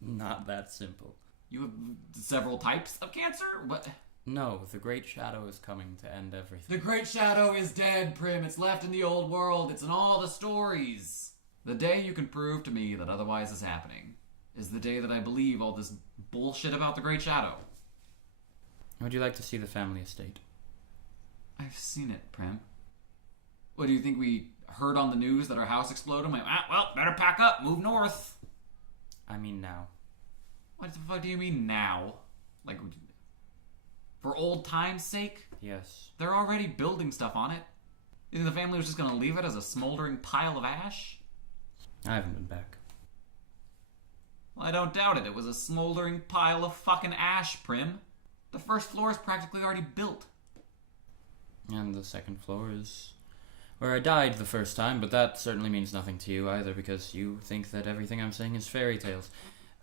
Not that simple. You have several types of cancer? What? No, the Great Shadow is coming to end everything. The Great Shadow is dead, Prim. It's left in the old world. It's in all the stories. The day you can prove to me that otherwise is happening is the day that I believe all this bullshit about the Great Shadow. Would you like to see the family estate? I've seen it, Prim. What, do you think we heard on the news that our house exploded? Well, better pack up, move north. I mean now. What the fuck do you mean now? Like, for old time's sake? Yes. They're already building stuff on it. You think the family was just gonna leave it as a smoldering pile of ash? I haven't been back. Well, I don't doubt it. It was a smoldering pile of fucking ash, Prim. The first floor is practically already built. And the second floor is where I died the first time, but that certainly means nothing to you either, because you think that everything I'm saying is fairy tales.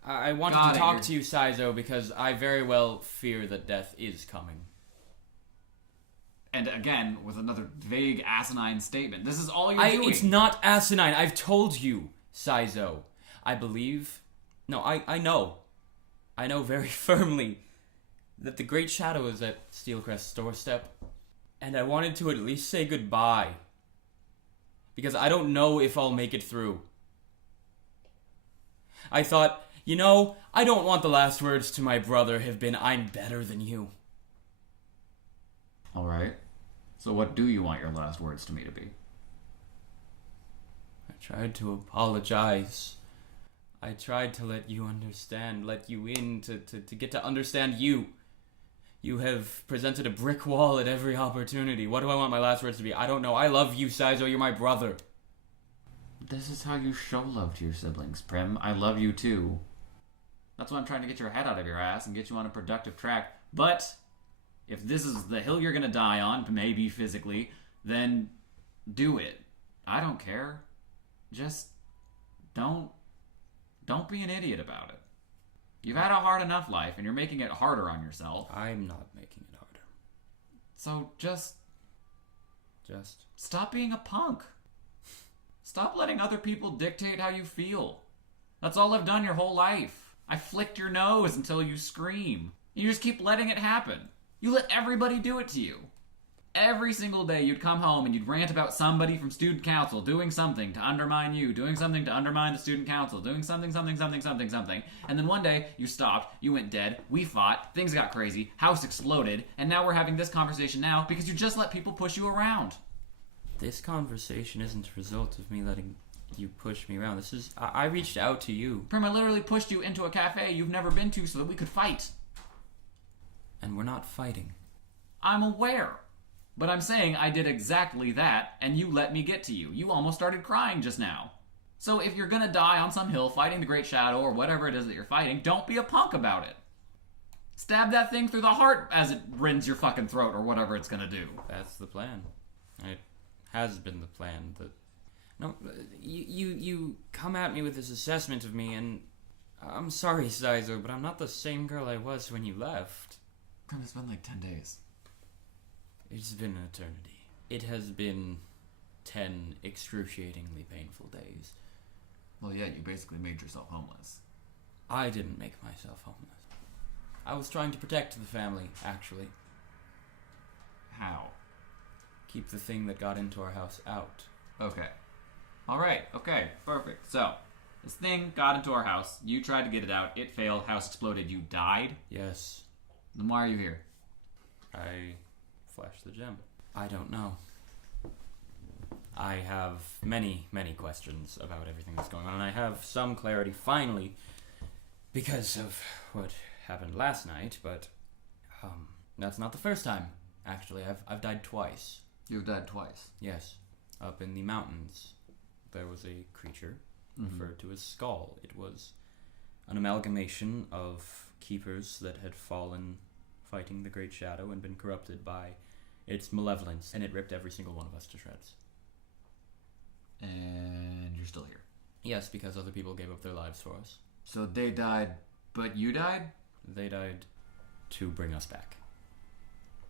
I wanted to talk to you, Saizo, because I very well fear that death is coming. And again, with another vague, asinine statement. This is all you're doing. It's not asinine. I've told you, Saizo. I believe... No, I know. I know very firmly that the Great Shadow is at Steelcrest's doorstep. And I wanted to at least say goodbye. Because I don't know if I'll make it through. I thought, I don't want the last words to my brother have been, I'm better than you. Alright. So what do you want your last words to me to be? I tried to apologize. I tried to let you understand, let you in, to get to understand you. You have presented a brick wall at every opportunity. What do I want my last words to be? I don't know. I love you, Saizo. You're my brother. This is how you show love to your siblings, Prim. I love you too. That's why I'm trying to get your head out of your ass and get you on a productive track. But if this is the hill you're gonna die on, maybe physically, then do it. I don't care. Just don't be an idiot about it. You've had a hard enough life, and you're making it harder on yourself. I'm not making it harder. So just Just... Stop being a punk. Stop letting other people dictate how you feel. That's all I've done your whole life. I flicked your nose until you scream. You just keep letting it happen. You let everybody do it to you. Every single day you'd come home and you'd rant about somebody from student council doing something to undermine you, doing something to undermine the student council, doing something. And then one day you stopped, you went dead, we fought, things got crazy, house exploded, and now we're having this conversation now because you just let people push you around. This conversation isn't a result of me letting you push me around. This is... I reached out to you. Prim, I literally pushed you into a cafe you've never been to so that we could fight. And we're not fighting. I'm aware. But I'm saying I did exactly that, and you let me get to you. You almost started crying just now. So if you're gonna die on some hill fighting the Great Shadow or whatever it is that you're fighting, don't be a punk about it. Stab that thing through the heart as it rends your fucking throat or whatever it's gonna do. That's the plan. It has been the plan. No, you come at me with this assessment of me, and I'm sorry, Sizer, but I'm not the same girl I was when you left. It's been like 10 days. It's been an eternity. It has been 10 excruciatingly painful days. Well, yeah, you basically made yourself homeless. I didn't make myself homeless. I was trying to protect the family, actually. How? Keep the thing that got into our house out. Okay. Alright, okay, perfect. So, this thing got into our house. You tried to get it out. It failed. House exploded. You died? Yes. Then why are you here? I flashed the gem. I don't know. I have many, many questions about everything that's going on, and I have some clarity finally because of what happened last night, but that's not the first time. Actually, I've died twice. You've died twice. Yes. Up in the mountains, there was a creature referred to as Skull. It was an amalgamation of keepers that had fallen fighting the Great Shadow and been corrupted by its malevolence, and it ripped every single one of us to shreds. And you're still here. Yes, because other people gave up their lives for us. So they died, but you died? They died to bring us back.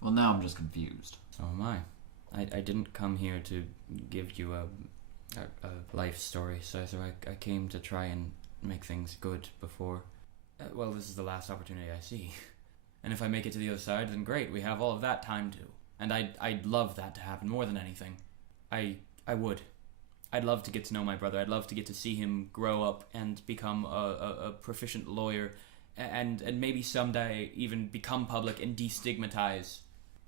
Well, now I'm just confused. So am I. I didn't come here to give you a life story, Caesar. I came to try and make things good before... well, this is the last opportunity I see. And if I make it to the other side, then great. We have all of that time to. And I'd love that to happen more than anything. I would. I'd love to get to know my brother. I'd love to get to see him grow up and become a proficient lawyer, and maybe someday even become public and destigmatize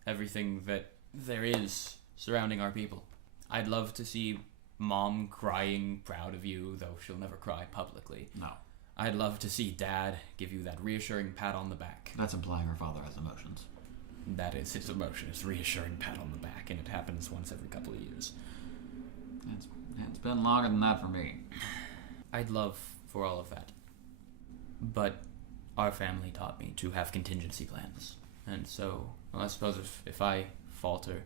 everything that there is surrounding our people. I'd love to see Mom crying proud of you, though she'll never cry publicly. No. I'd love to see Dad give you that reassuring pat on the back. That's implying her father has emotions. That is his emotion, it's reassuring pat on the back, and it happens once every couple of years. It's been longer than that for me. I'd love for all of that. But our family taught me to have contingency plans. And so, well, I suppose if I falter,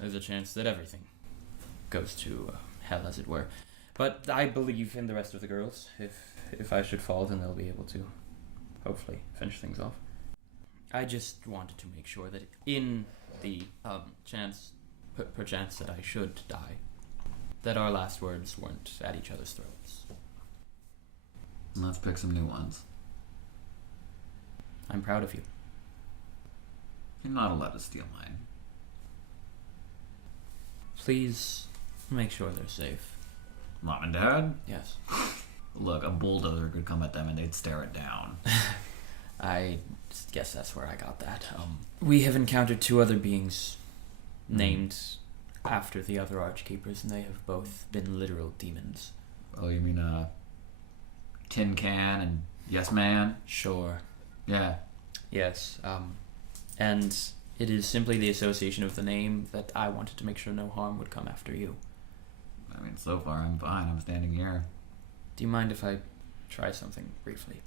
there's a chance that everything goes to hell, as it were. But I believe in the rest of the girls. If I should fall, then they'll be able to hopefully finish things off. I just wanted to make sure that in the perchance that I should die, that our last words weren't at each other's throats. Let's pick some new ones. I'm proud of you. You're not allowed to steal mine. Please make sure they're safe. Mom and Dad? Yes. Look, a bulldozer could come at them and they'd stare it down. I guess that's where I got that. We have encountered two other beings named after the other Archkeepers, and they have both been literal demons. Oh, you mean, Tin Can and Yes Man? Sure. Yeah. Yes, and it is simply the association of the name that I wanted to make sure no harm would come after you. I mean, so far I'm fine. I'm standing here. Do you mind if I try something briefly?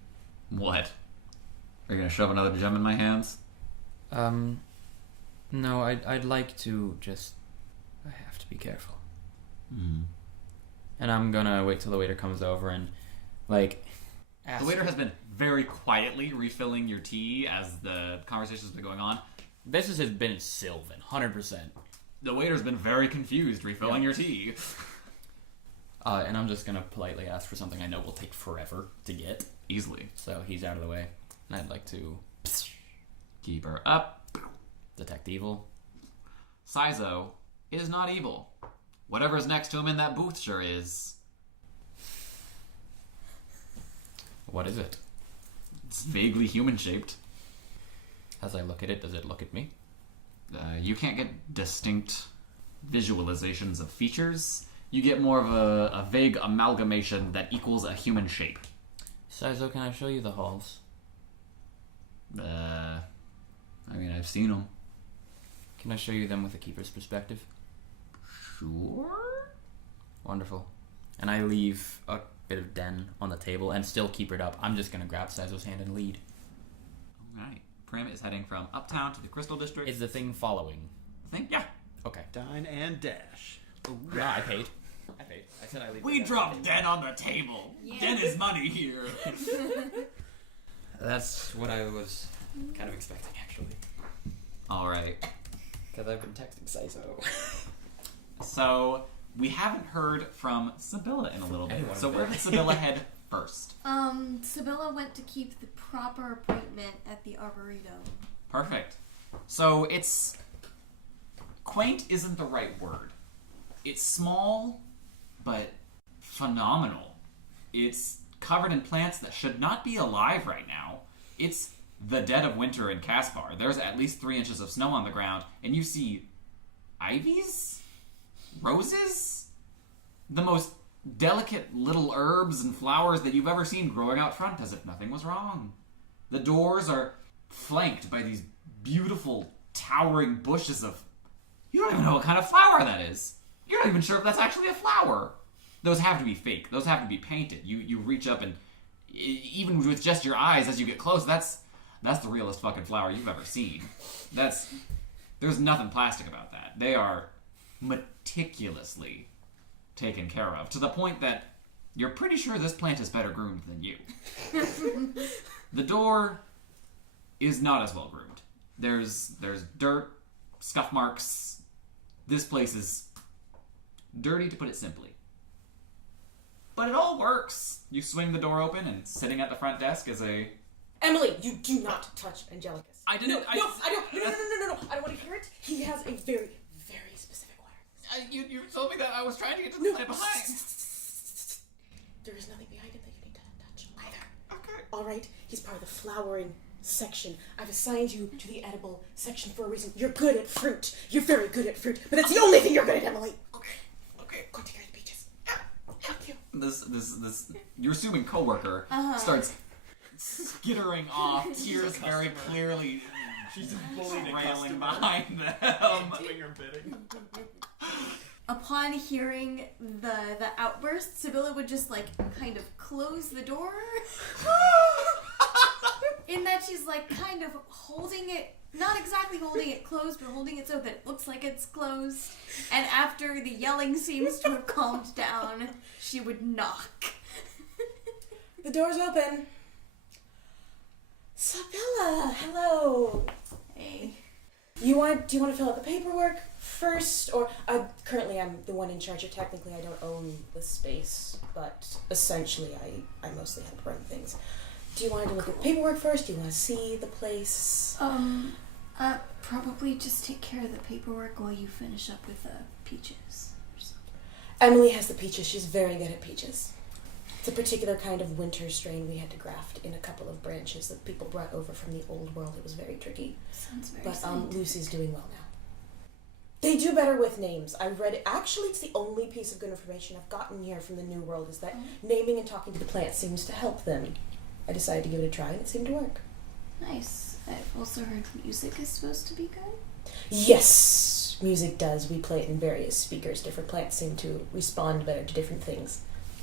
What? Are you gonna shove another gem in my hands? No, I'd like to just... I have to be careful. Mm. And I'm gonna wait till the waiter comes over and, like... The waiter has been very quietly refilling your tea as the conversation's been going on. This has been Sylvan, 100%. The waiter's been very confused refilling your tea. And I'm just gonna politely ask for something I know will take forever to get. Easily. So he's out of the way. And I'd like to Keep her up. detect evil. Saizo is not evil. Whatever's next to him in that booth sure is. What is it? It's vaguely human-shaped. As I look at it, does it look at me? You can't get distinct visualizations of features. You get more of a vague amalgamation that equals a human shape. Saizo, can I show you the halls? I mean, I've seen them. Can I show you them with a keeper's perspective? Sure? Wonderful. And I leave a bit of den on the table and still keep it up. I'm just gonna grab Saizo's hand and lead. Alright. Prim is heading from uptown to the Crystal District. Is the thing following? Yeah. Okay. Dine and dash. Yeah, I paid. I said I leave. We dropped Den on the table. Yeah. Den is money here. That's what I was kind of expecting, actually. Alright. Because I've been texting Saizo. So, we haven't heard from Sibylla in a little bit. Anyone So bit. where did Sibylla head first? Sibylla went to keep the proper appointment at the Arboretum. Perfect. So it's... quaint isn't the right word. It's small, but phenomenal. It's covered in plants that should not be alive right now. It's the dead of winter in Caspar. There's at least 3 inches of snow on the ground, and you see ivies? Roses? The most delicate little herbs and flowers that you've ever seen growing out front as if nothing was wrong. The doors are flanked by these beautiful, towering bushes of... You don't even know what kind of flower that is. You're not even sure if that's actually a flower. Those have to be fake. Those have to be painted. You reach up and even with just your eyes as you get close, that's the realest fucking flower you've ever seen. There's nothing plastic about that. They are meticulously taken care of to the point that you're pretty sure this plant is better groomed than you. The door is not as well groomed. There's dirt, scuff marks. This place is dirty, to put it simply. But it all works. You swing the door open, and sitting at the front desk is a... Emily, you do not touch Angelicus. I didn't... No, I don't. No. I don't want to hear it. He has a very, very specific order. You told me that I was trying to get to the plant behind. There is nothing behind him that you need to touch either. Okay. All right, he's part of the flowering section. I've assigned you to the edible section for a reason. You're good at fruit. You're very good at fruit, but that's the only thing you're good at, Emily. Okay. Go take care of the peaches. Thank you. This you're assuming coworker starts skittering off, tears very clearly She's bullied a railing customer. behind them. Doing her bidding. Upon hearing the outburst, Sibylla would just like kind of close the door. In that she's like kind of holding it, not exactly holding it closed, but holding it so that it looks like it's closed. And after the yelling seems to have calmed down, she would knock. The door's open. Sibylla, hello. Hey. Do you want to fill out the paperwork first, or currently I'm the one in charge. Technically, I don't own the space, but essentially, I mostly help run things. Do you want to look at the paperwork first? Do you want to see the place? Probably just take care of the paperwork while you finish up with the peaches. Emily has the peaches. She's very good at peaches. It's a particular kind of winter strain we had to graft in a couple of branches that people brought over from the old world. It was very tricky. Sounds very But sweet. Lucy's doing well now. They do better with names. I read it. Actually, it's the only piece of good information I've gotten here from the New World is that naming and talking to the plants seems to help them. I decided to give it a try, and it seemed to work. Nice. I've also heard music is supposed to be good. Yes, music does. We play it in various speakers. Different plants seem to respond better to different things.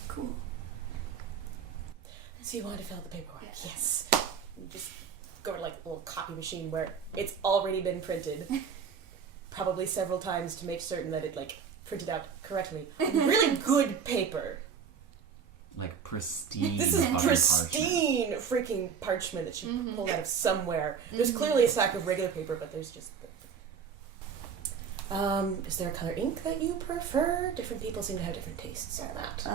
Cool. So you wanted to fill out the paperwork? Yeah. Yes. You just go to like a little copy machine where it's already been printed, probably several times to make certain that it like printed out correctly. Really good paper. Like pristine. This is fucking pristine freaking parchment that she pulled out of somewhere. There's clearly a stack of regular paper, but there's just. Is there a color ink that you prefer? Different people seem to have different tastes on that.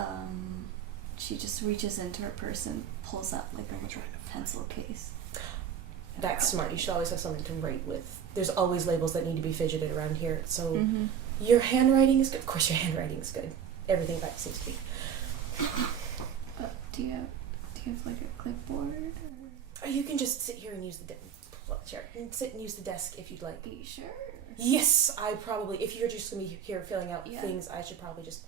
She just reaches into her purse and pulls out like a little pencil case. That's smart. You should always have something to write with. There's always labels that need to be fidgeted around here. So Mm-hmm. your handwriting is good. Of course, your handwriting is good. Everything about it seems to be. Do you have like a clipboard? Or you can just sit here and use the sure. And sit and use the desk if you'd like. Are you sure? Yes, I probably. If you're just gonna be here filling out Yeah. things, I should probably just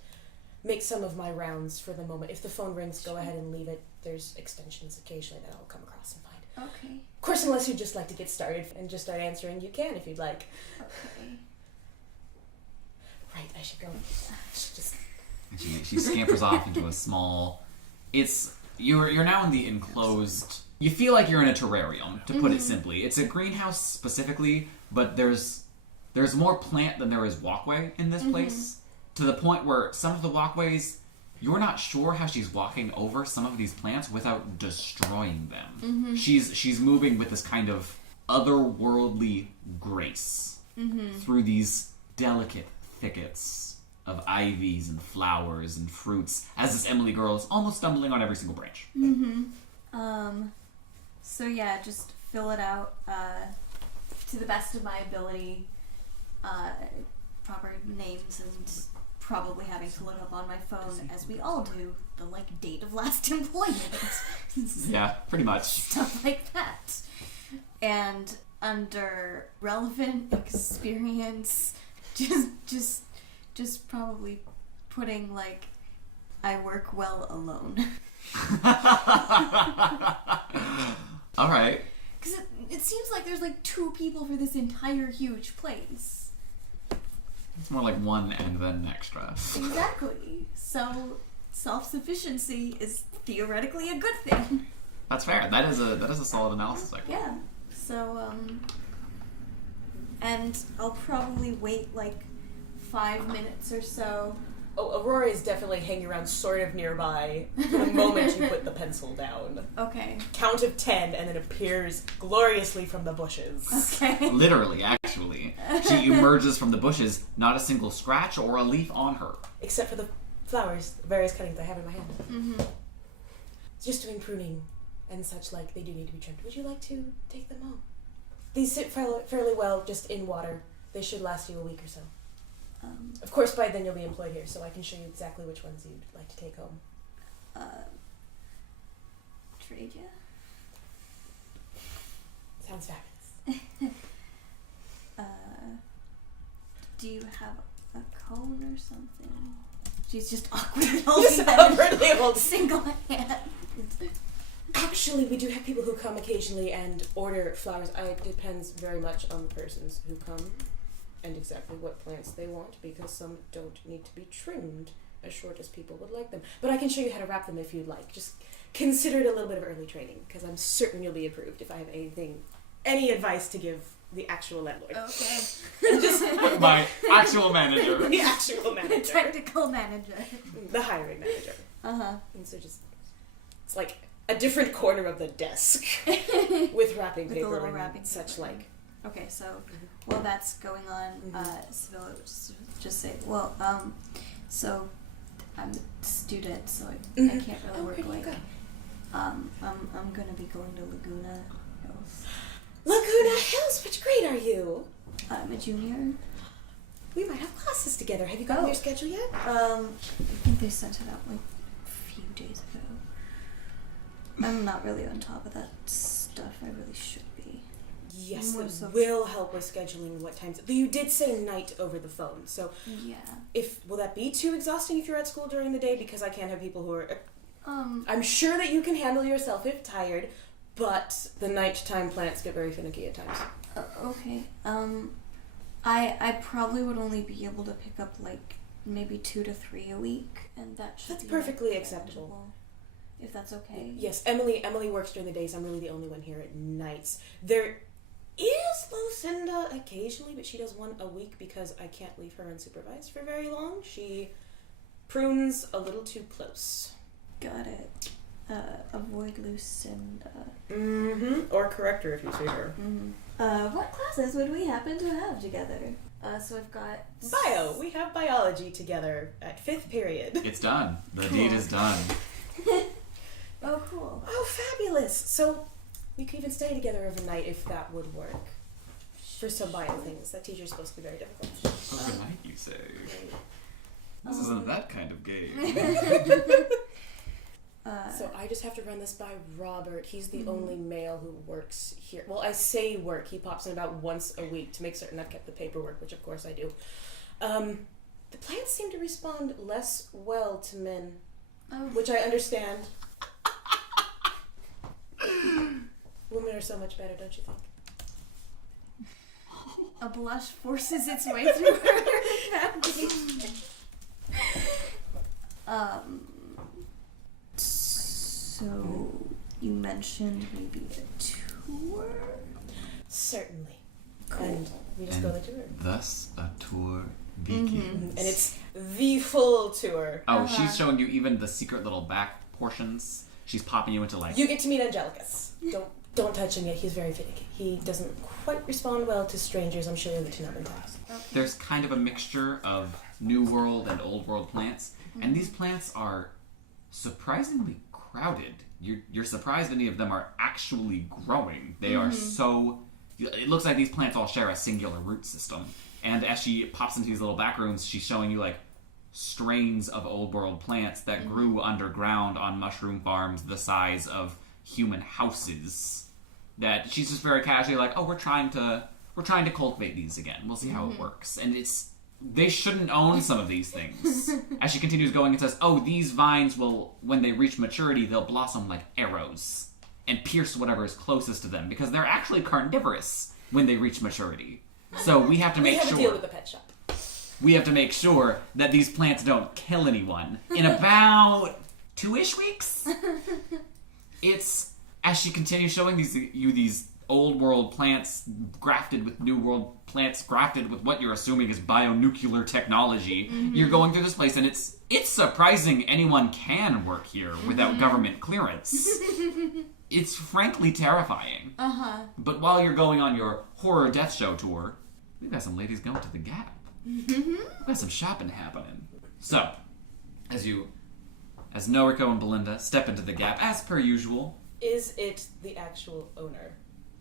make some of my rounds for the moment. If the phone rings, go ahead and leave it. There's extensions occasionally that I'll come across and find. Okay. Of course, unless you'd just like to get started and just start answering, you can if you'd like. Okay. Right, I should go. I should just. And she scampers off into a small. You're now in the enclosed. You feel like you're in a terrarium, to put it simply. It's a greenhouse specifically, but there's more plant than there is walkway in this place. To the point where some of the walkways, you're not sure how she's walking over some of these plants without destroying them. She's moving with this kind of otherworldly grace through these delicate thickets of ivies and flowers and fruits, as this Emily girl is almost stumbling on every single branch. So yeah, just fill it out to the best of my ability. Proper names and probably having to look up on my phone, as we all do, the like date of last employment. Yeah, pretty much. Stuff like that. And under relevant experience, just probably putting like I work well alone. All right. Because it seems like there's like 2 people for this entire huge place. It's more like one and then an extra. Exactly. So self-sufficiency is theoretically a good thing. That's fair. That is a solid analysis. I Yeah. So and I'll probably wait like 5 minutes or so. Oh, Aurora is definitely hanging around sort of nearby the moment you put the pencil down. Okay. Count of 10 and then appears gloriously from the bushes. Okay. Literally, actually. She emerges from the bushes, not a single scratch or a leaf on her. Except for the flowers, the various cuttings I have in my hand. Mm-hmm. Just doing pruning and such like. They do need to be trimmed. Would you like to take them home? These sit fairly well just in water. They should last you a week or so. Of course, by then you'll be employed here, so I can show you exactly which ones you'd like to take home. Trade ya? Sounds fabulous. Do you have a cone or something? She's just awkwardly Just holding them awkwardly holding. single hand. Actually, we do have people who come occasionally and order flowers. It depends very much on the persons who come and exactly what plants they want, because some don't need to be trimmed as short as people would like them. But I can show you how to wrap them if you'd like. Just consider it a little bit of early training, because I'm certain you'll be approved if I have any advice to give the actual landlord. Okay. Just My actual manager. the actual The manager. technical manager. The hiring manager. Uh-huh. And so it's like a different corner of the desk with wrapping With paper a little and wrapping such paper. like. Okay, so while that's going on, Sibylla would just say, well, so I'm a student, so I can't really work where do you like. go? I'm gonna be going to Laguna Hills. Laguna Hills, which grade are you? I'm a junior. We might have classes together. Have you gotten Oh. your schedule yet? I think they sent it out like a few days ago. I'm not really on top of that stuff. I really should be. Yes, More it so. will help with scheduling what times. You did say night over the phone, so Yeah. will that be too exhausting if you're at school during the day? Because I can't have people who are. Um. I'm sure that you can handle yourself if tired, but the nighttime plants get very finicky at times. Okay. I probably would only be able to pick up like maybe 2 to 3 a week, and that should That's be perfectly like, acceptable. manageable, if that's okay. Yes, Emily works during the days. I'm really the only one here at nights. There is Lucinda occasionally, but she does one a week because I can't leave her unsupervised for very long. She prunes a little too close. Got it. Avoid Lucinda. Mm-hmm. Or correct her if you see her. What classes would we happen to have together? So I've got Bio. We have biology together at 5th period. It's done. The Cool. deed is done. Oh, cool. Oh, fabulous! So we could even stay together overnight if that would work. For some bio things, that teacher's supposed to be very difficult. Overnight, you say? This isn't that kind of game. So I just have to run this by Robert. He's the only male who works here. Well, I say work. He pops in about once a week to make certain I've kept the paperwork, which of course I do. The plants seem to respond less well to men, which I understand. Women are so much better, don't you think? A blush forces its way through her foundation. So you mentioned maybe a tour? Certainly. Cool. And we just go on the tour. Thus, a tour begins. And it's the full tour. Oh, she's showing you even the secret little back portions. She's popping you into like. You get to meet Angelicus. Don't touch him yet. He's very finicky. He doesn't quite respond well to strangers. I'm sure you'll get to know him in class. There's kind of a mixture of New World and Old World plants, and these plants are surprisingly crowded. You're surprised any of them are actually growing. They are so. It looks like these plants all share a singular root system. And as she pops into these little back rooms, she's showing you like strains of Old World plants that grew underground on mushroom farms the size of human houses. That she's just very casually like, oh, we're trying to cultivate these again. We'll see how it works. And they shouldn't own some of these things. As she continues going and says, oh, these vines will, when they reach maturity, they'll blossom like arrows and pierce whatever is closest to them because they're actually carnivorous when they reach maturity. So we have to make we have sure. a deal with the pet shop. We have to make sure that these plants don't kill anyone. In about 2-ish weeks, it's as she continues showing you these old world plants grafted with new world plants grafted with what you're assuming is bionuclear technology. You're going through this place, and it's surprising anyone can work here without government clearance. It's frankly terrifying. But while you're going on your horror death show tour, we've got some ladies going to the Gap. We've got some shopping happening. So, as Noriko and Belinda step into the Gap, as per usual. Is it the actual owner?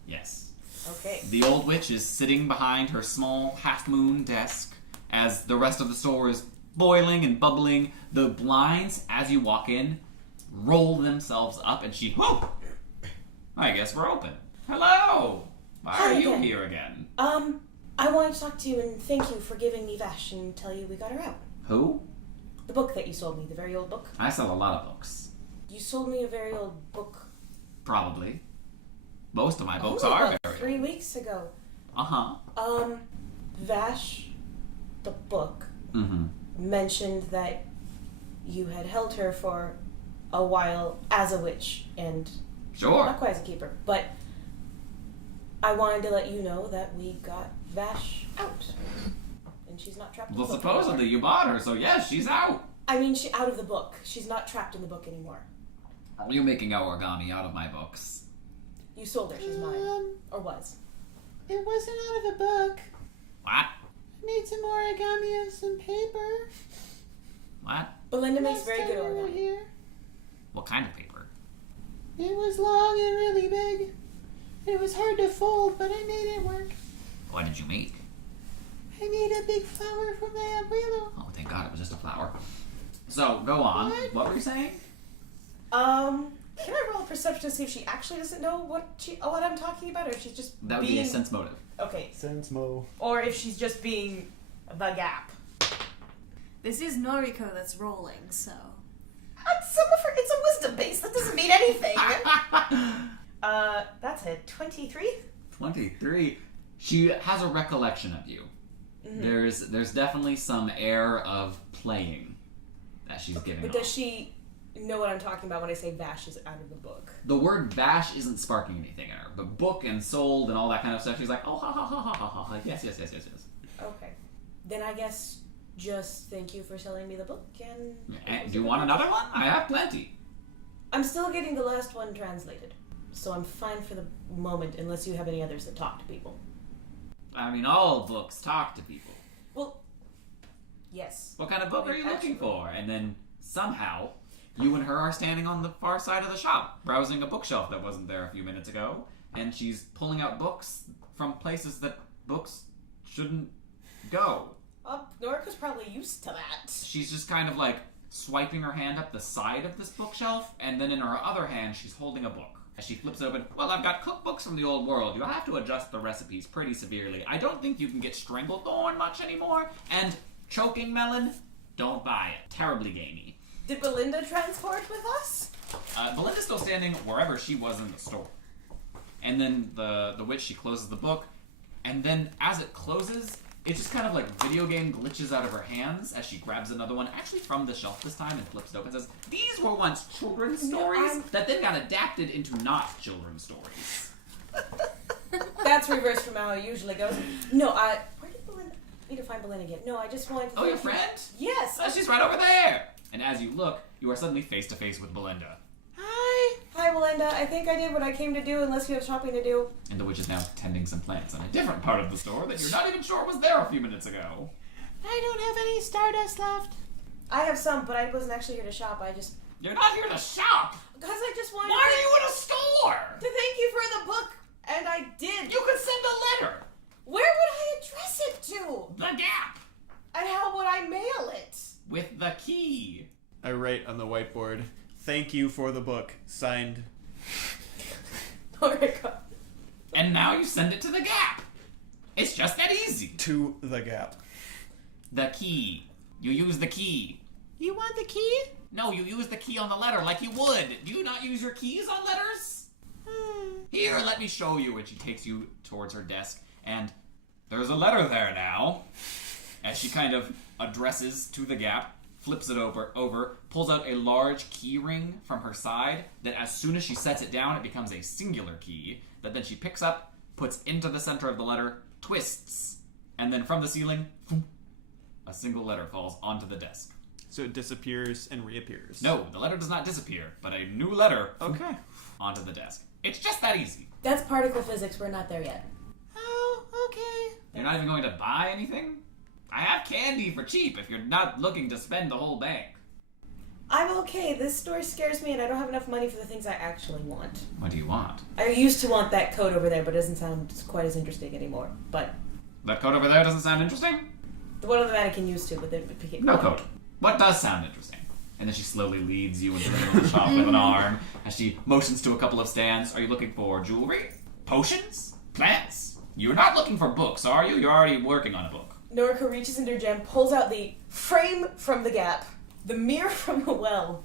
Yes. Okay. The old witch is sitting behind her small half-moon desk as the rest of the store is boiling and bubbling. The blinds, as you walk in, roll themselves up, and she, whoa! I guess we're open. Hello! Why Hi are you again. here again? I wanted to talk to you and thank you for giving me Vash and tell you we got her out. Who? The book that you sold me, the very old book. I sell a lot of books. You sold me a very old book. Probably. Most of my books only are about very 3 weeks ago. Uh-huh. Vash, the book, Mm-hmm. mentioned that you had held her for a while as a witch and Sure. not quite as a keeper, but I wanted to let you know that we got Vash out. And she's not trapped in Well, the book supposedly anymore. you bought her, so yes, she's out. I mean, she out of the book. She's not trapped in the book anymore. You're making origami out of my books. You sold her. She's mine. Or was. It wasn't out of a book. What? I made some origami of some paper. What? Belinda makes Last very time good we were origami. here. What kind of paper? It was long and really big. It was hard to fold, but I made it work. What did you make? I made a big flower for my umbrella. Oh, thank God it was just a flower. So, go on. What were you saying? Can I roll a perception to see if she actually doesn't know what I'm talking about, or if she's just That would being... be a sense motive. Okay. Sense mo. Or if she's just being the Gap. This is Noriko that's rolling, so. Some of her, it's a wisdom base. That doesn't mean anything. That's a 23. 23. She has a recollection of you. Mm-hmm. There's definitely some air of playing that she's giving But off. does she know what I'm talking about when I say Vash is out of the book? The word bash isn't sparking anything in her. But book and sold and all that kind of stuff, she's like, oh, ha, ha, ha, ha, ha, ha, ha. Yes. Okay. Then I guess just thank you for selling me the book and... Do you want another one? I have plenty. I'm still getting the last one translated. So I'm fine for the moment unless you have any others that talk to people. I mean, all books talk to people. Well, yes. What kind of book are you looking Actually. for? And then somehow, you and her are standing on the far side of the shop, browsing a bookshelf that wasn't there a few minutes ago, and she's pulling out books from places that books shouldn't go. Noriko's probably used to that. She's just kind of like swiping her hand up the side of this bookshelf, and then in her other hand, she's holding a book. As she flips open, well, I've got cookbooks from the old world. You have to adjust the recipes pretty severely. I don't think you can get Stranglethorn much anymore, and Choking Melon, don't buy it. Terribly gamey. Did Belinda transport with us? Belinda's still standing wherever she was in the store. And then the witch, she closes the book, and then as it closes, it just kind of like video game glitches out of her hands as she grabs another one, actually from the shelf this time, and flips it open and says, these were once children's stories that then got adapted into not children's stories. That's reverse from how it usually goes. No, where did Belinda... I need to find Belinda again. No, I just wanted to... Oh, your friend? Yes. Oh, she's right over there! And as you look, you are suddenly face to face with Belinda. Hi. Hi, Belinda. I think I did what I came to do, unless you have shopping to do. And the witch is now tending some plants in a different part of the store that you're not even sure was there a few minutes ago. I don't have any Stardust left. I have some, but I wasn't actually here to shop. You're not here to shop! Because I just wanted Why are you in a store? to thank you for the book, and I did. You could send a letter! Where would I address it to? The Gap! And how would I mail it? With the key. I write on the whiteboard, thank you for the book, signed. Noriko. And now you send it to the Gap. It's just that easy. To the Gap. The key. You use the key. You want the key? No, you use the key on the letter like you would. Do you not use your keys on letters? Here, let me show you. And she takes you towards her desk, and there's a letter there now. As she kind of addresses to the Gap, flips it over, pulls out a large key ring from her side that as soon as she sets it down, it becomes a singular key that then she picks up, puts into the center of the letter, twists, and then from the ceiling, a single letter falls onto the desk. So it disappears and reappears. No, the letter does not disappear, but a new letter Okay. onto the desk. It's just that easy. That's particle physics. We're not there yet. Oh, okay. You're not even going to buy anything? I have candy for cheap if you're not looking to spend the whole bank. I'm okay. This store scares me, and I don't have enough money for the things I actually want. What do you want? I used to want that coat over there, but it doesn't sound quite as interesting anymore. But That coat over there doesn't sound interesting? the one on the mannequin used to, but then it became... No coat. What does sound interesting? And then she slowly leads you into the middle of the shop with an arm as she motions to a couple of stands. Are you looking for jewelry? Potions? Plants? You're not looking for books, are you? You're already working on a book. Noriko reaches into her gem, pulls out the frame from the Gap, the mirror from the well.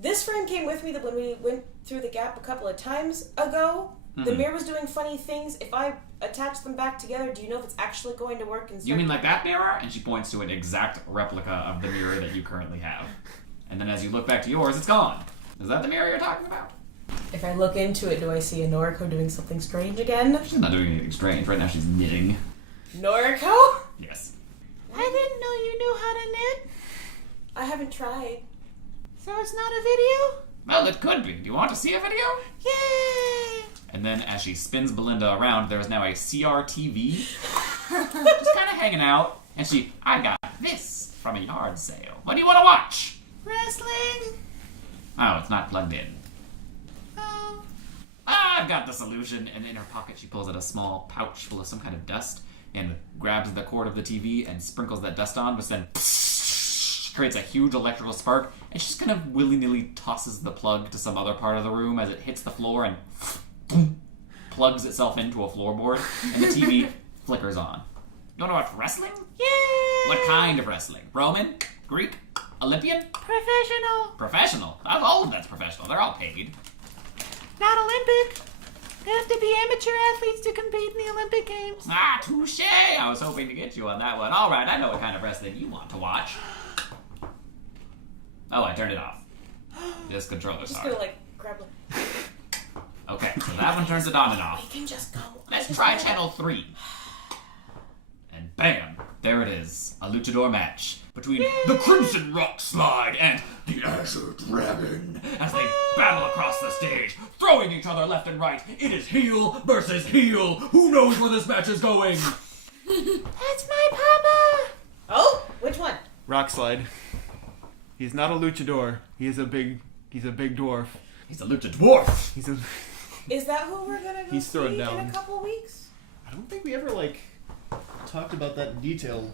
This frame came with me that when we went through the Gap a couple of times ago. The mirror was doing funny things. If I attach them back together, do you know if it's actually going to work? You mean like that mirror? And she points to an exact replica of the mirror that you currently have. And then as you look back to yours, it's gone. Is that the mirror you're talking about? If I look into it, do I see a Noriko doing something strange again? She's not doing anything strange. Right now she's knitting. Noriko? Yes. I didn't know you knew how to knit. I haven't tried. So it's not a video? Well, it could be. Do you want to see a video? Yay! And then as she spins Belinda around, there is now a CRTV just kind of hanging out. And I got this from a yard sale. What do you want to watch? Wrestling? Oh, it's not plugged in. Oh. I've got the solution. And in her pocket, she pulls out a small pouch full of some kind of dust and grabs the cord of the TV and sprinkles that dust on, which then creates a huge electrical spark. And she just kind of willy-nilly tosses the plug to some other part of the room as it hits the floor and plugs itself into a floorboard. And the TV flickers on. You want to watch wrestling? Yay! What kind of wrestling? Roman? Greek? Olympian? Professional. Professional? All of that's professional. They're all paid. Not Olympic. They have to be amateur athletes to compete in the Olympic Games. Ah, touche! I was hoping to get you on that one. All right, I know what kind of wrestling you want to watch. Oh, I turned it off. This controller's Just hard. gonna grab Okay, so that one turns it on and off. We can just go. Let's try channel 3. And bam, there it is. A luchador match between the Crimson Rock Slide and the Azure Dragon as they battle across the stage, throwing each other left and right. It is heel versus heel. Who knows where this match is going? That's my papa! Oh, which one? Rockslide. He's not a luchador. He's a big dwarf. He's a lucha dwarf. He's a. Is that who we're gonna go He's see thrown in down. a couple weeks? I don't think we ever talked about that in detail.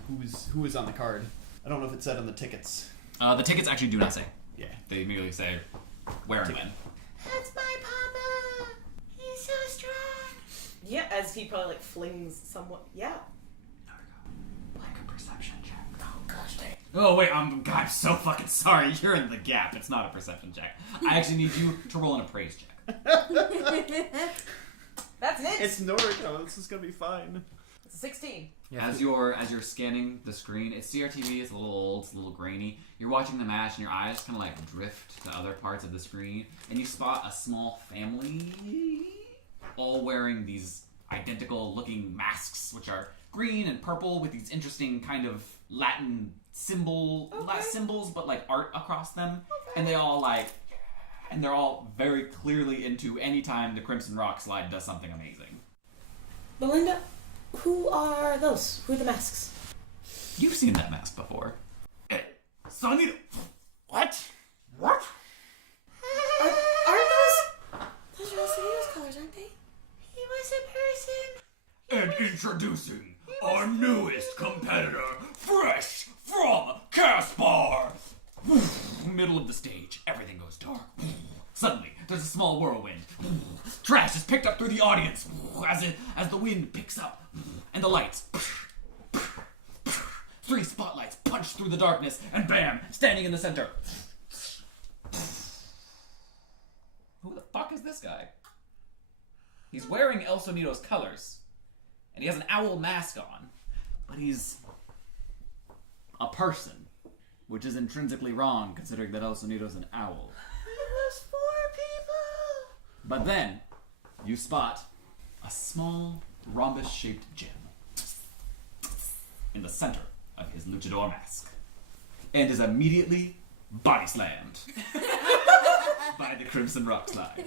Who was on the card? I don't know if it said on the tickets. The tickets actually do not say. Yeah. They immediately say where and when. That's my papa! He's so strong! Yeah, as he probably like flings somewhat. Yeah. Like a perception check. Oh gosh dang. Oh wait, I'm so fucking sorry. You're in the gap. It's not a perception check. I actually need you to roll an appraise check. That's it. It's Noriko. This is gonna be fine. It's a 16. As you're scanning the screen, it's CRTV. It's a little old. It's a little grainy. You're watching the match, and your eyes kind of like drift to other parts of the screen, and you spot a small family, all wearing these identical-looking masks, which are green and purple with these interesting kind of Latin symbols, but like art across them, and they're all very clearly into any time the Crimson Rock Slide does something amazing. Belinda, who are those? Who are the masks? You've seen that mask before. Hey, Sonny! What? Aren't those are Elsa's colors, aren't they? He was a person! And introducing our newest competitor, fresh from Caspar! Middle of the stage, everything goes dark. Suddenly, there's a small whirlwind. Trash is picked up through the audience as the wind picks up, and the lights. 3 spotlights punch through the darkness, and bam, standing in the center. Who the fuck is this guy? He's wearing El Sonido's colors, and he has an owl mask on, but he's a person, which is intrinsically wrong considering that El Sonido's an owl. It was 4 people! But then, you spot a small, rhombus-shaped gem in the center of his luchador mask, and is immediately body slammed by the Crimson Rock Slide,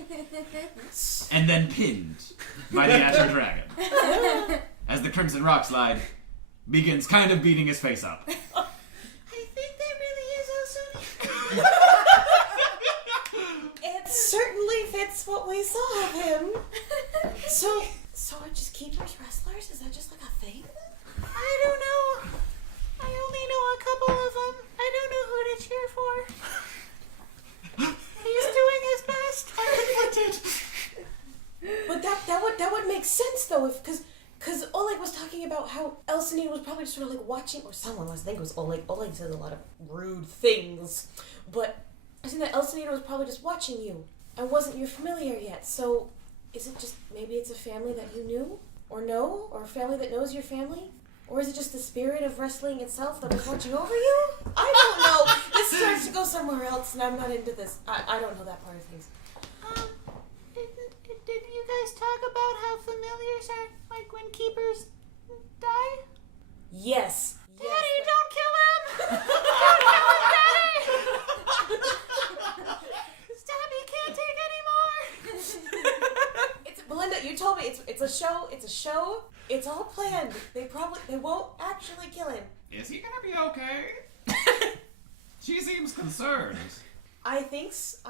and then pinned by the Azure Dragon, as the Crimson Rock Slide begins kind of beating his face up. I think that really is also... It certainly fits what we saw of him. So are just keepers wrestlers? Is that just like a thing? I don't know. I only know a couple of them. I don't know who to cheer for. He's doing his best. But that would make sense though, if because Oleg was talking about how Elsinine was probably just sort of like watching, or someone was. I think it was Oleg. Oleg says a lot of rude things, but I think that Elsinine was probably just watching you and wasn't your familiar yet. So is it just maybe it's a family that you knew or know, or a family that knows your family? Or is it just the spirit of wrestling itself that was watching over you? I don't know. This starts to go somewhere else, and I'm not into this. I don't know that part of things. Did you guys talk about how familiars are like when keepers die? Yes. Daddy, don't kill him! Don't kill him, Daddy! Stop, he can't take anymore! It's Belinda. You told me it's a show. It's a show. It's all planned. They won't actually kill him. Is he gonna be okay? She seems concerned. I think so.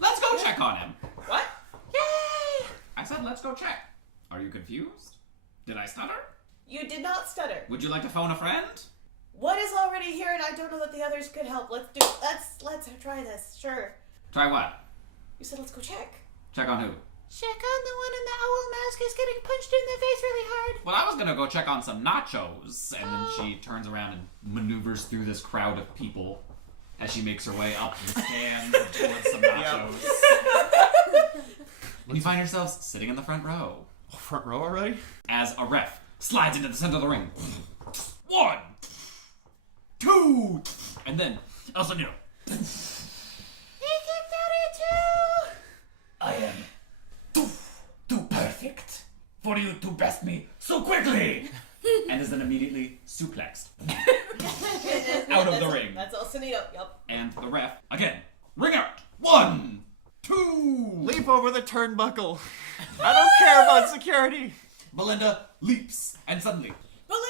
Let's go check on him. What? Yay! I said let's go check. Are you confused? Did I stutter? You did not stutter. Would you like to phone a friend? One is already here, and I don't know that the others could help. Let's try this. Sure. Try what? You said let's go check. Check on who? Check on the one in the owl mask who's getting punched in the face really hard. Well, I was gonna go check on some nachos, and then she turns around and maneuvers through this crowd of people as she makes her way up the stand towards some nachos. And you find yourselves sitting in the front row. Oh, front row already? As a ref slides into the center of the ring. 1, 2, and then El Senor. He kicked out at 2! I am too perfect for you to best me so quickly, and is then immediately suplexed out of the ring. That's El Sonido. Yup. And the ref again. Ring out. 1, 2. Leap over the turnbuckle. I don't care about security. Belinda leaps, and suddenly Belinda,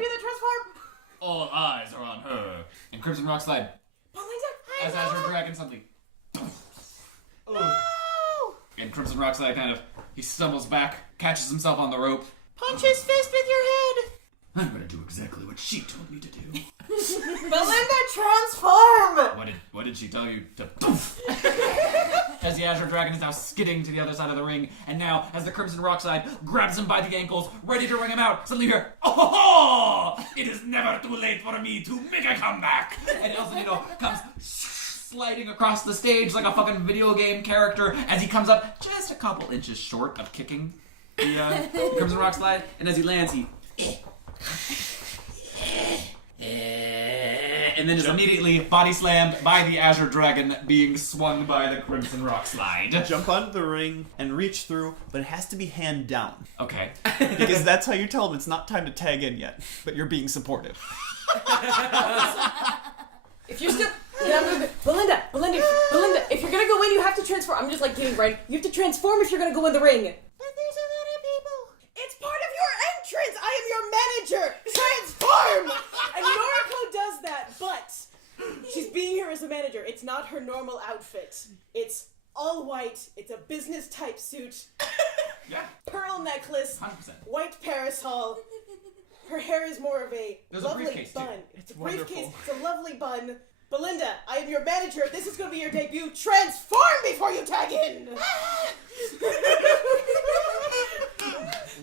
do the transform. All eyes are on her. And Crimson Rock Slide, as Azure Dragon suddenly. No! And Crimson Rock Slide he stumbles back, catches himself on the rope. Punch his fist with your head. I'm gonna do exactly what she told me to do. Belinda, transform! What did she tell you to? As the Azure Dragon is now skidding to the other side of the ring, and now as the Crimson Rock Slide grabs him by the ankles, ready to ring him out, suddenly you hear, "Oh! It is never too late for me to make a comeback!" And El Sonido comes sliding across the stage like a fucking video game character as he comes up just a couple inches short of kicking the Crimson Rock Slide, and as he lands, he and then is immediately body slammed by the Azure Dragon being swung by the Crimson Rock Slide. Jump onto the ring and reach through, but it has to be hand down. Okay. Because that's how you tell them it's not time to tag in yet, but you're being supportive. If you're still... Belinda, if you're gonna go in, you have to transform. I'm just getting right. You have to transform if you're gonna go in the ring. But there's a lot of people. It's part of your entrance! I am your manager! Transform! And Noriko does that, but she's being here as a manager. It's not her normal outfit. It's all white. It's a business type suit. Yeah. Pearl necklace. 100%. White parasol. Her hair is more of a There's a lovely briefcase, too. bun. It's a briefcase. wonderful. It's a lovely bun. Belinda, I am your manager. This is going to be your debut. Transform before you tag in!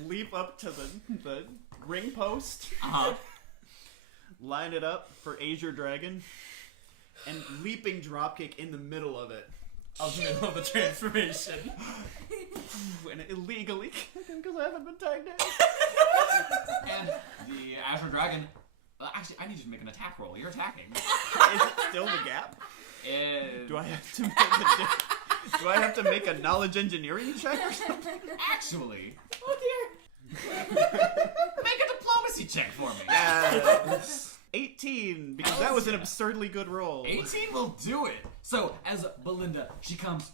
Leap up to the ring post, Uh-huh. line it up for Azure Dragon, and leaping dropkick in the middle of it. Of the middle of the transformation. And illegally, because I haven't been tagged in. And the Azure Dragon... actually, I need you to make an attack roll. You're attacking. Is it still the gap? Do I have to make a knowledge engineering check or something? Actually, Oh dear. make a diplomacy check for me. Yeah. 18, because that was an absurdly good roll. 18 will do it. So, as Belinda, she comes...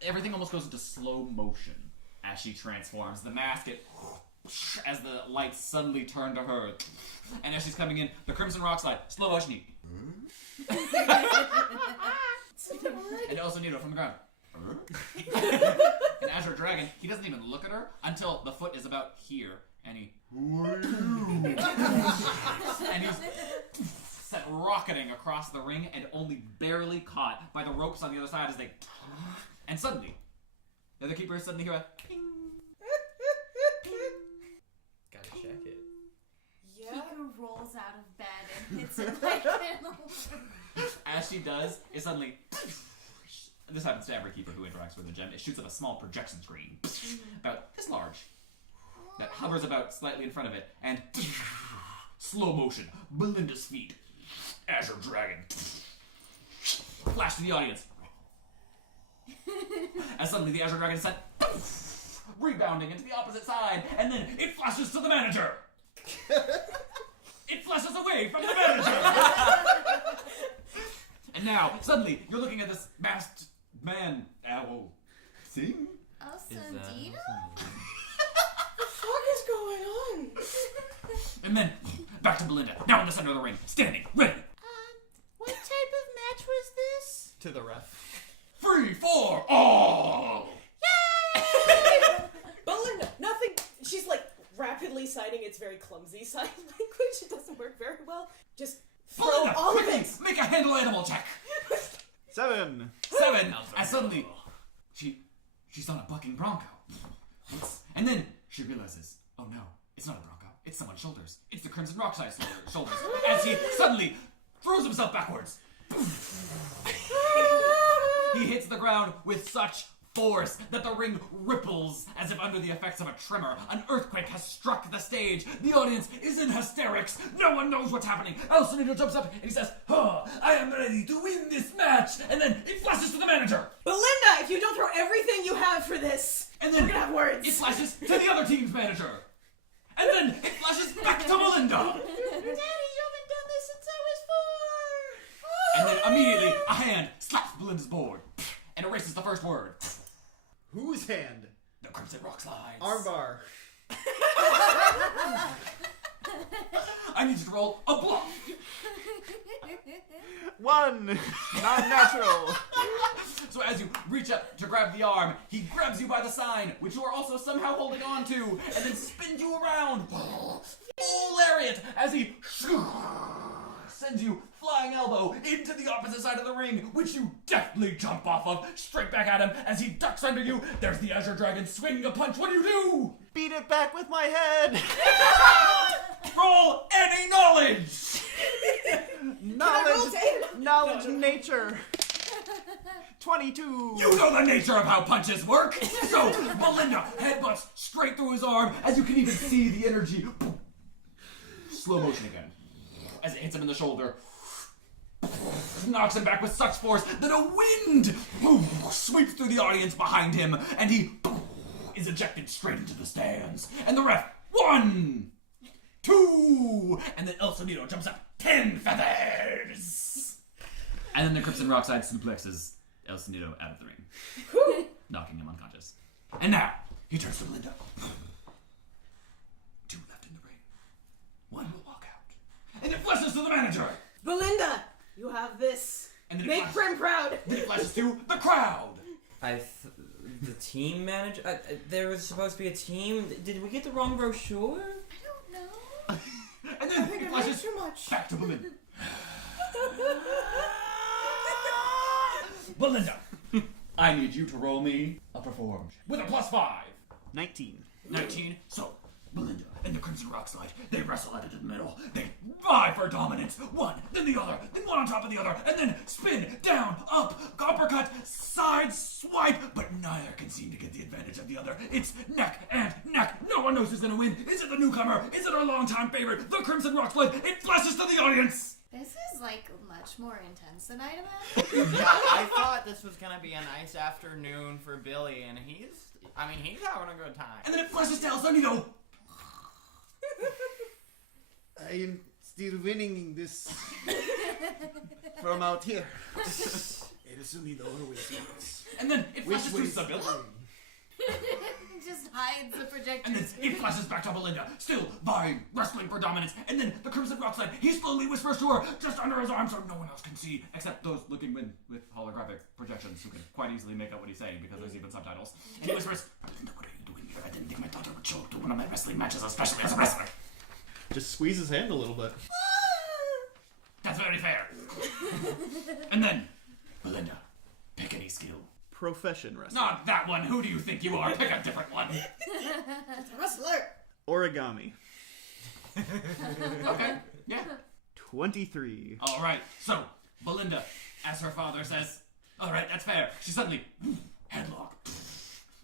Everything almost goes into slow motion as she transforms. The mask, as the lights suddenly turn to her. And as she's coming in, the Crimson Rock Slide, slow motion. And also Nito from the ground. And Azure Dragon, he doesn't even look at her until the foot is about here. And he... Who are you? And he's set rocketing across the ring and only barely caught by the ropes on the other side as they... And suddenly, the other keepers suddenly hear a... Ping. Gotta check it. Yeah. Kiku rolls out of bed and hits it like an As she does, it suddenly... This happens to every keeper who interacts with a gem. It shoots up a small projection screen, about this large, that hovers about slightly in front of it, and slow motion, Belinda's feet, Azure Dragon, flash to the audience. As suddenly the Azure Dragon is sent rebounding into the opposite side, and then it flashes to the manager. It flashes away from the manager. And now, suddenly, you're looking at this masked man owl thing. Oh, Is that... Sandino? What is going on? And then, back to Belinda, now in the center of the ring, standing, ready. What type of match was this? To the ref. Free for all! Belinda, nothing. She's rapidly citing its very clumsy sign language. It doesn't work very well. Just throw Belinda, all of quickly, it. make a handle animal check. 7. 7, as suddenly, she's on a bucking bronco. And then she realizes, oh no, it's not a bronco, it's someone's shoulders. It's the Crimson Rock Side shoulders. As he suddenly throws himself backwards. He hits the ground with such force that the ring ripples as if under the effects of a tremor. An earthquake has struck the stage. The audience is in hysterics. No one knows what's happening. El Sonido jumps up and he says, I am ready to win this match. And then it flashes to the manager. Belinda, if you don't throw everything you have for this, And then we're gonna have words. it flashes to the other team's manager. And then it flashes back to Belinda. Daddy, you haven't done this since I was 4. And then immediately a hand slaps Belinda's board and erases the first word. Whose hand? The Crimson Rock Slides. Armbar. I need you to roll a bluff. 1. Non-natural. So as you reach up to grab the arm, he grabs you by the sign, which you are also somehow holding on to, and then spins you around. Full lariat as he sends you flying elbow into the opposite side of the ring, which you deftly jump off of, straight back at him as he ducks under you. There's the Azure Dragon swinging a punch. What do? Beat it back with my head. Roll any knowledge! Knowledge nature. 22. You know the nature of how punches work! So, Belinda headbutts straight through his arm, as you can even see the energy. Slow motion again. As it hits him in the shoulder. Knocks him back with such force that a wind sweeps through the audience behind him, and he is ejected straight into the stands. And the ref, 1, 2, and then El Sonido jumps up 10 feathers. And then the Crimson Rockside suplexes El Sonido out of the ring, knocking him unconscious. And now, he turns to Belinda. 2 left in the ring. 1 will walk out. And it flashes to the manager. Belinda, you have this. And then it Make flashes- Prim proud. Then it flashes to the crowd. The team manager? There was supposed to be a team. Did we get the wrong brochure? I don't know. And then it flashes too much. back to Belinda. Belinda, I need you to roll me a perform with a +5. 19. 19. So, Belinda and the Crimson Rock Slide, they wrestle out into the middle. They vie for dominance. One, then the other, then one on top of the other, and then spin, down, up, uppercut, side swipe, but neither can seem to get the advantage of the other. It's neck and neck. No one knows who's gonna win. Is it the newcomer? Is it our longtime favorite, the Crimson Rock Slide? It flashes to the audience. This is like much more intense than I'd imagined. Yeah, I thought this was gonna be a nice afternoon for Billy, and he's having a good time. And then it flashes to El Sonido. I am still winning this from out here. It is only the always wins. And then it flashes to Sibylla. Just hides the projector. And then it flashes back to Belinda, still vying, wrestling for dominance. And then the Crimson Rock Slide, he slowly whispers to her, just under his arm so no one else can see, except those looking with holographic projections who can quite easily make out what he's saying because there's even subtitles. And he whispers, Belinda, what are you doing here? I didn't think my daughter would show up to one of my wrestling matches, especially as a wrestler. Just squeeze his hand a little bit. That's very fair. And then, Belinda, pick any skill. Profession wrestling. Not that one. Who do you think you are? Pick a different one. Wrestler. Origami. Okay. Yeah. 23. All right. So, Belinda, as her father says, all right, that's fair. She suddenly headlock.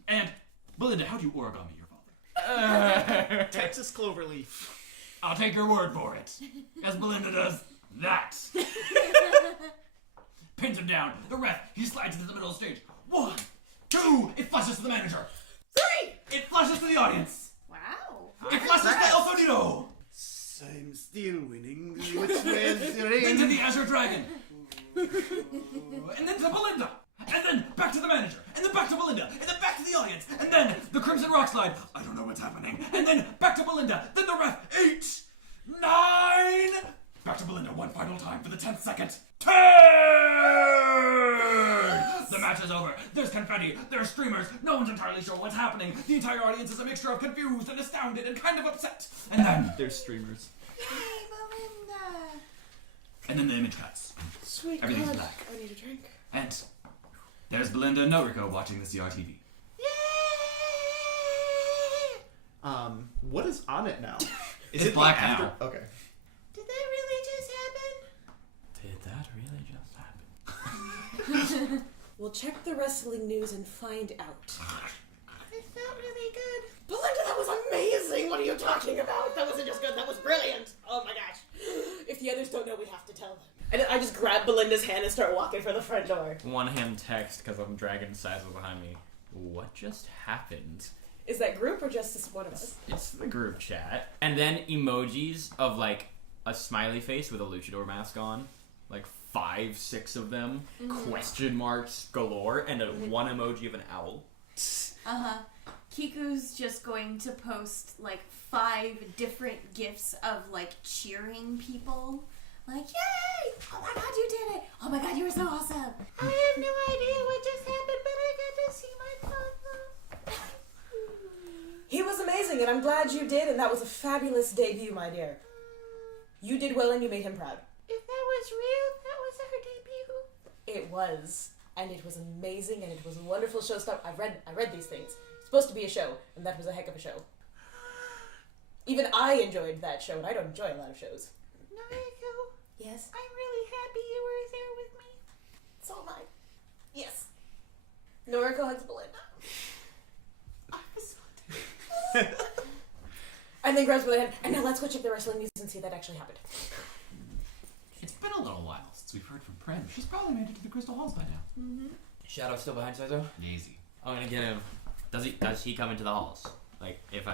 And Belinda, how do you origami your father? Texas cloverleaf. I'll take your word for it. As Belinda does that. Pins him down. The ref, he slides into the middle of the stage. 1, 2, it flashes to the manager. 3, it flashes to the audience. Wow. It flashes to El Sonido. I'm still winning. Which way is the ring? Then to the Azure Dragon. And then to Belinda. And then back to the manager. And then back to Belinda. And then back to the audience. And then the Crimson Rock Slide. I don't know what's happening. And then back to Belinda. Then the ref. 8, 9. Back to Belinda one final time for the 10th second. 10! The match is over. There's confetti. There's streamers. No one's entirely sure what's happening. The entire audience is a mixture of confused and astounded and kind of upset. And then... There's streamers. Hey, Belinda. And then the image cuts. Sweet Everything's God. black. I need a drink. And there's Belinda and Noriko watching the CRTV. What is on it now? Is It's it black the after? now. Okay. Did that really just happen? Did that really just happen? We'll check the wrestling news and find out. It felt really good. Belinda, that was amazing! What are you talking about? That wasn't just good, that was brilliant! Oh my gosh. If the others don't know, we have to tell them. And I just grab Belinda's hand and start walking for the front door. One hand text because I'm dragging Sazzle behind me. What just happened? Is that group or just this one of us? It's the group chat. And then emojis of like a smiley face with a luchador mask on. Like 5, 6 of them. Question marks galore. And one emoji of an owl. Kiku's just going to post, like, 5 different gifs of, like, cheering people. Like, yay! Oh my god, you did it! Oh my god, you were so awesome! I have no idea what just happened, but I got to see my father. He was amazing, and I'm glad you did, and that was a fabulous debut, my dear. You did well, and you made him proud. If that was real, that was our debut. It was, and it was amazing, and it was a wonderful show stuff. I read these things. It's supposed to be a show, and that was a heck of a show. Even I enjoyed that show, and I don't enjoy a lot of shows. Noriko, Yes? I'm really happy you were there with me. So am I. Yes. Noriko hugs Belinda. I was so And then grabs Belinda, and now let's go check the wrestling news and see if that actually happened. It's been a little while since we've heard from Prim. She's probably made it to the Crystal Halls by now. Shadow still behind Saizo? Easy. I'm gonna get him. Does he come into the halls? Like, if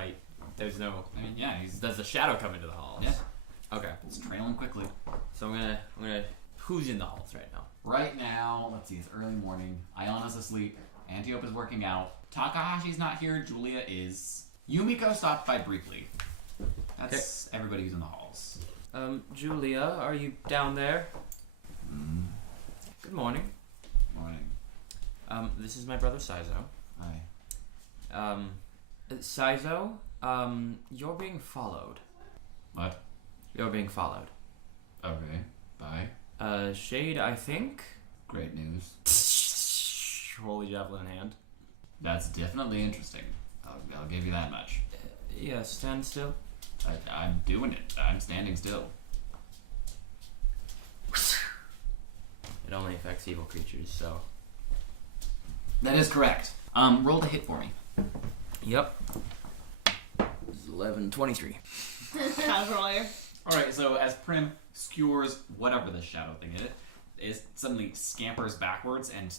there's no... I mean, yeah, Does the shadow come into the halls? Yeah. Okay. It's trailing quickly. So I'm gonna... Who's in the halls right now? Right now, let's see, it's early morning. Ayana's asleep. Antiope is working out. Takahashi's not here. Julia is. Yumiko stopped by briefly. That's everybody who's in the halls. Julia, are you down there? Good morning. Morning. This is my brother Saizo. Hi. Saizo, you're being followed. What? You're being followed. Okay. Bye. Shade, I think? Great news. Holy javelin in hand. That's definitely interesting. I'll give you that much. Yeah, stand still. I'm doing it. I'm standing still. It only affects evil creatures, so... That is correct. Roll to hit for me. Yep. 11, 23. Casual. Alright, so as Prim skewers whatever the shadow thing is suddenly scampers backwards and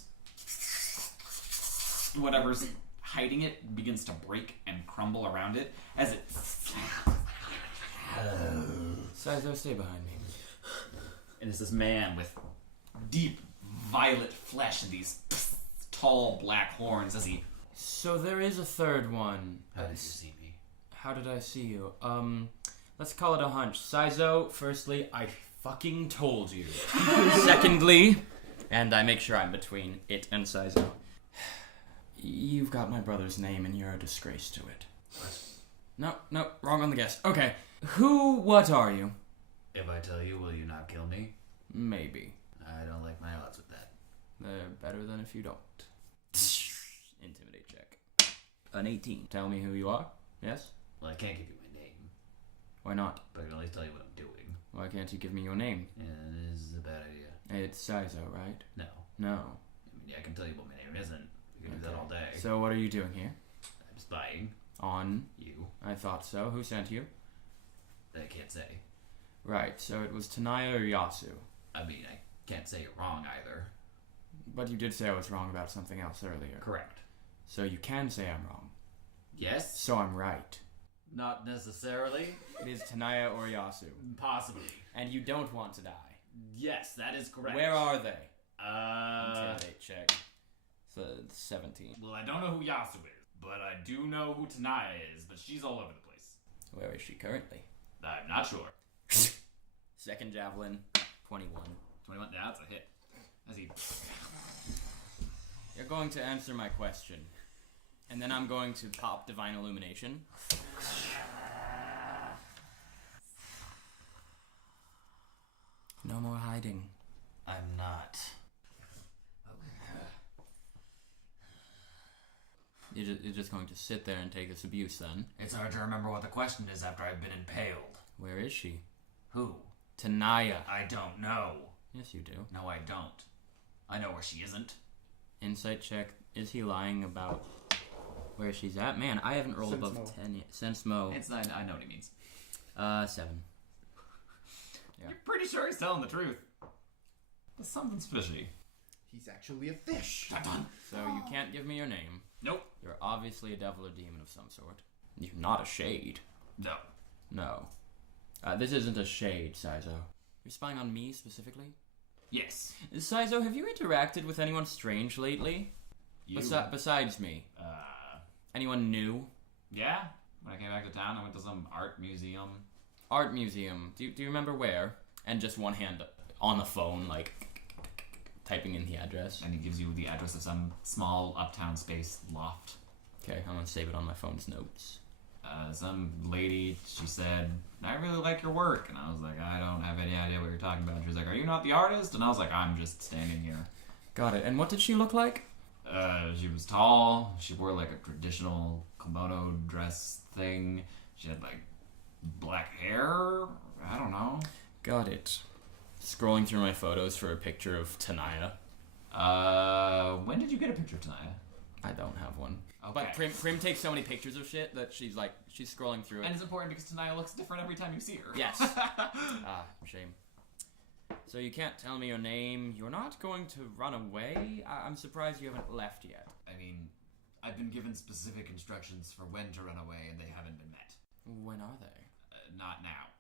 whatever's hiding it begins to break and crumble around it as it... Saizo, stay behind me. And it's this man with deep violet flesh and these tall black horns as he... So there is a third one. How did you see me? How did I see you? Let's call it a hunch. Saizo, firstly, I fucking told you. Secondly, and I make sure I'm between it and Saizo. You've got my brother's name and you're a disgrace to it. No, wrong on the guess. Okay. What are you? If I tell you, will you not kill me? Maybe. I don't like my odds with that. They're better than if you don't. Intimidate check. An 18. Tell me who you are. Yes? Well, I can't give you my name, Why not? but I can at least tell you what I'm doing. Why can't you give me your name? Yeah, this is a bad idea. It's Saizo, right? No. No. I mean, yeah, I can tell you what my name isn't. We can do that all day. So what are you doing here? I'm spying. On? You. I thought so. Who sent you? I can't say. Right, so it was Tanaya or Yasu. I mean, I can't say you're wrong either. But you did say I was wrong about something else earlier. Correct. So you can say I'm wrong. Yes? So I'm right. Not necessarily. It is Tanaya or Yasu. Possibly. And you don't want to die. Yes, that is correct. Where are they? Intimidate check. So 17. Well, I don't know who Yasu is, but I do know who Tanaya is, but she's all over the place. Where is she currently? I'm not sure. Second javelin, 21. 21, yeah, that's a hit. As he... You're going to answer my question. And then I'm going to pop Divine Illumination. No more hiding. I'm not. You're just going to sit there and take this abuse then? It's hard to remember what the question is after I've been impaled. Where is she? Who? Tanaya. I don't know. Yes, you do. No, I don't. I know where she isn't. Insight check. Is he lying about where she's at? Man, I haven't rolled above 10 yet. Sense Mo. I know what he means. 7. Yeah. You're pretty sure he's telling the truth. But something's fishy. He's actually a fish. Dun-dun. So you can't give me your name. Nope. You're obviously a devil or demon of some sort. You're not a shade. No. No. This isn't a shade, Saizo. You're spying on me specifically? Yes. Saizo, have you interacted with anyone strange lately? You... Besides me. Anyone new? Yeah. When I came back to town, I went to some art museum. Art museum. Do you remember where? And just one hand on the phone, like, typing in the address. And he gives you the address of some small uptown space loft. Okay, I'm gonna save it on my phone's notes. Some lady, she said, I really like your work. And I was like, I don't have any idea what you're talking about. She was like, are you not the artist? And I was like, I'm just standing here. Got it. And what did she look like? She was tall. She wore like a traditional kimono dress thing. She had like black hair. I don't know. Got it. Scrolling through my photos for a picture of Tanaya. When did you get a picture of Tanaya? I don't have one. Okay. But Prim takes so many pictures of shit that she's scrolling through it. And it's important because Tanaya looks different every time you see her. Yes. Shame. So you can't tell me your name. You're not going to run away? I'm surprised you haven't left yet. I mean, I've been given specific instructions for when to run away, and they haven't been met. When are they? Not now.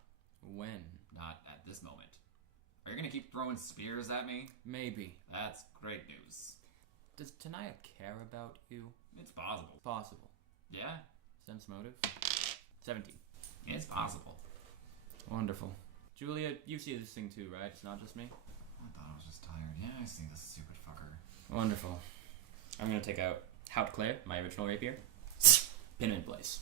When? Not at this moment. Are you gonna keep throwing spears at me? Maybe. That's great news. Does Tanaya care about you? It's possible. Possible. Yeah? Sense motive? 17. It's possible. Wonderful. Julia, you see this thing too, right? It's not just me? I thought I was just tired. Yeah, I see this stupid fucker. Wonderful. I'm gonna take out Haut Claire, my original rapier. Pin him in place.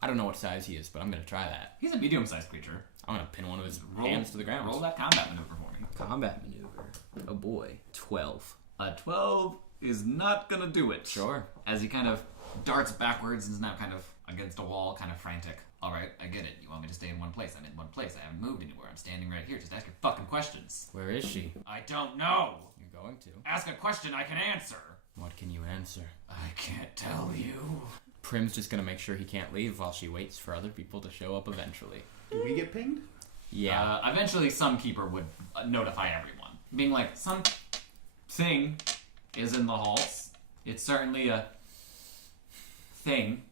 I don't know what size he is, but I'm gonna try that. He's a medium-sized creature. I'm gonna pin one of his hands to the ground. Roll that combat maneuver for me. Combat maneuver. Oh boy. 12. A 12 is not gonna do it. Sure. As he kind of darts backwards and is now kind of against a wall, kind of frantic. Alright, I get it. You want me to stay in one place. I'm in one place. I haven't moved anywhere. I'm standing right here. Just ask your fucking questions. Where is she? I don't know. You're going to. Ask a question I can answer. What can you answer? I can't tell you. Prim's just gonna make sure he can't leave while she waits for other people to show up eventually. Do we get pinged? Yeah. Eventually some keeper would notify everyone. Being like, some thing is in the halls. It's certainly a thing.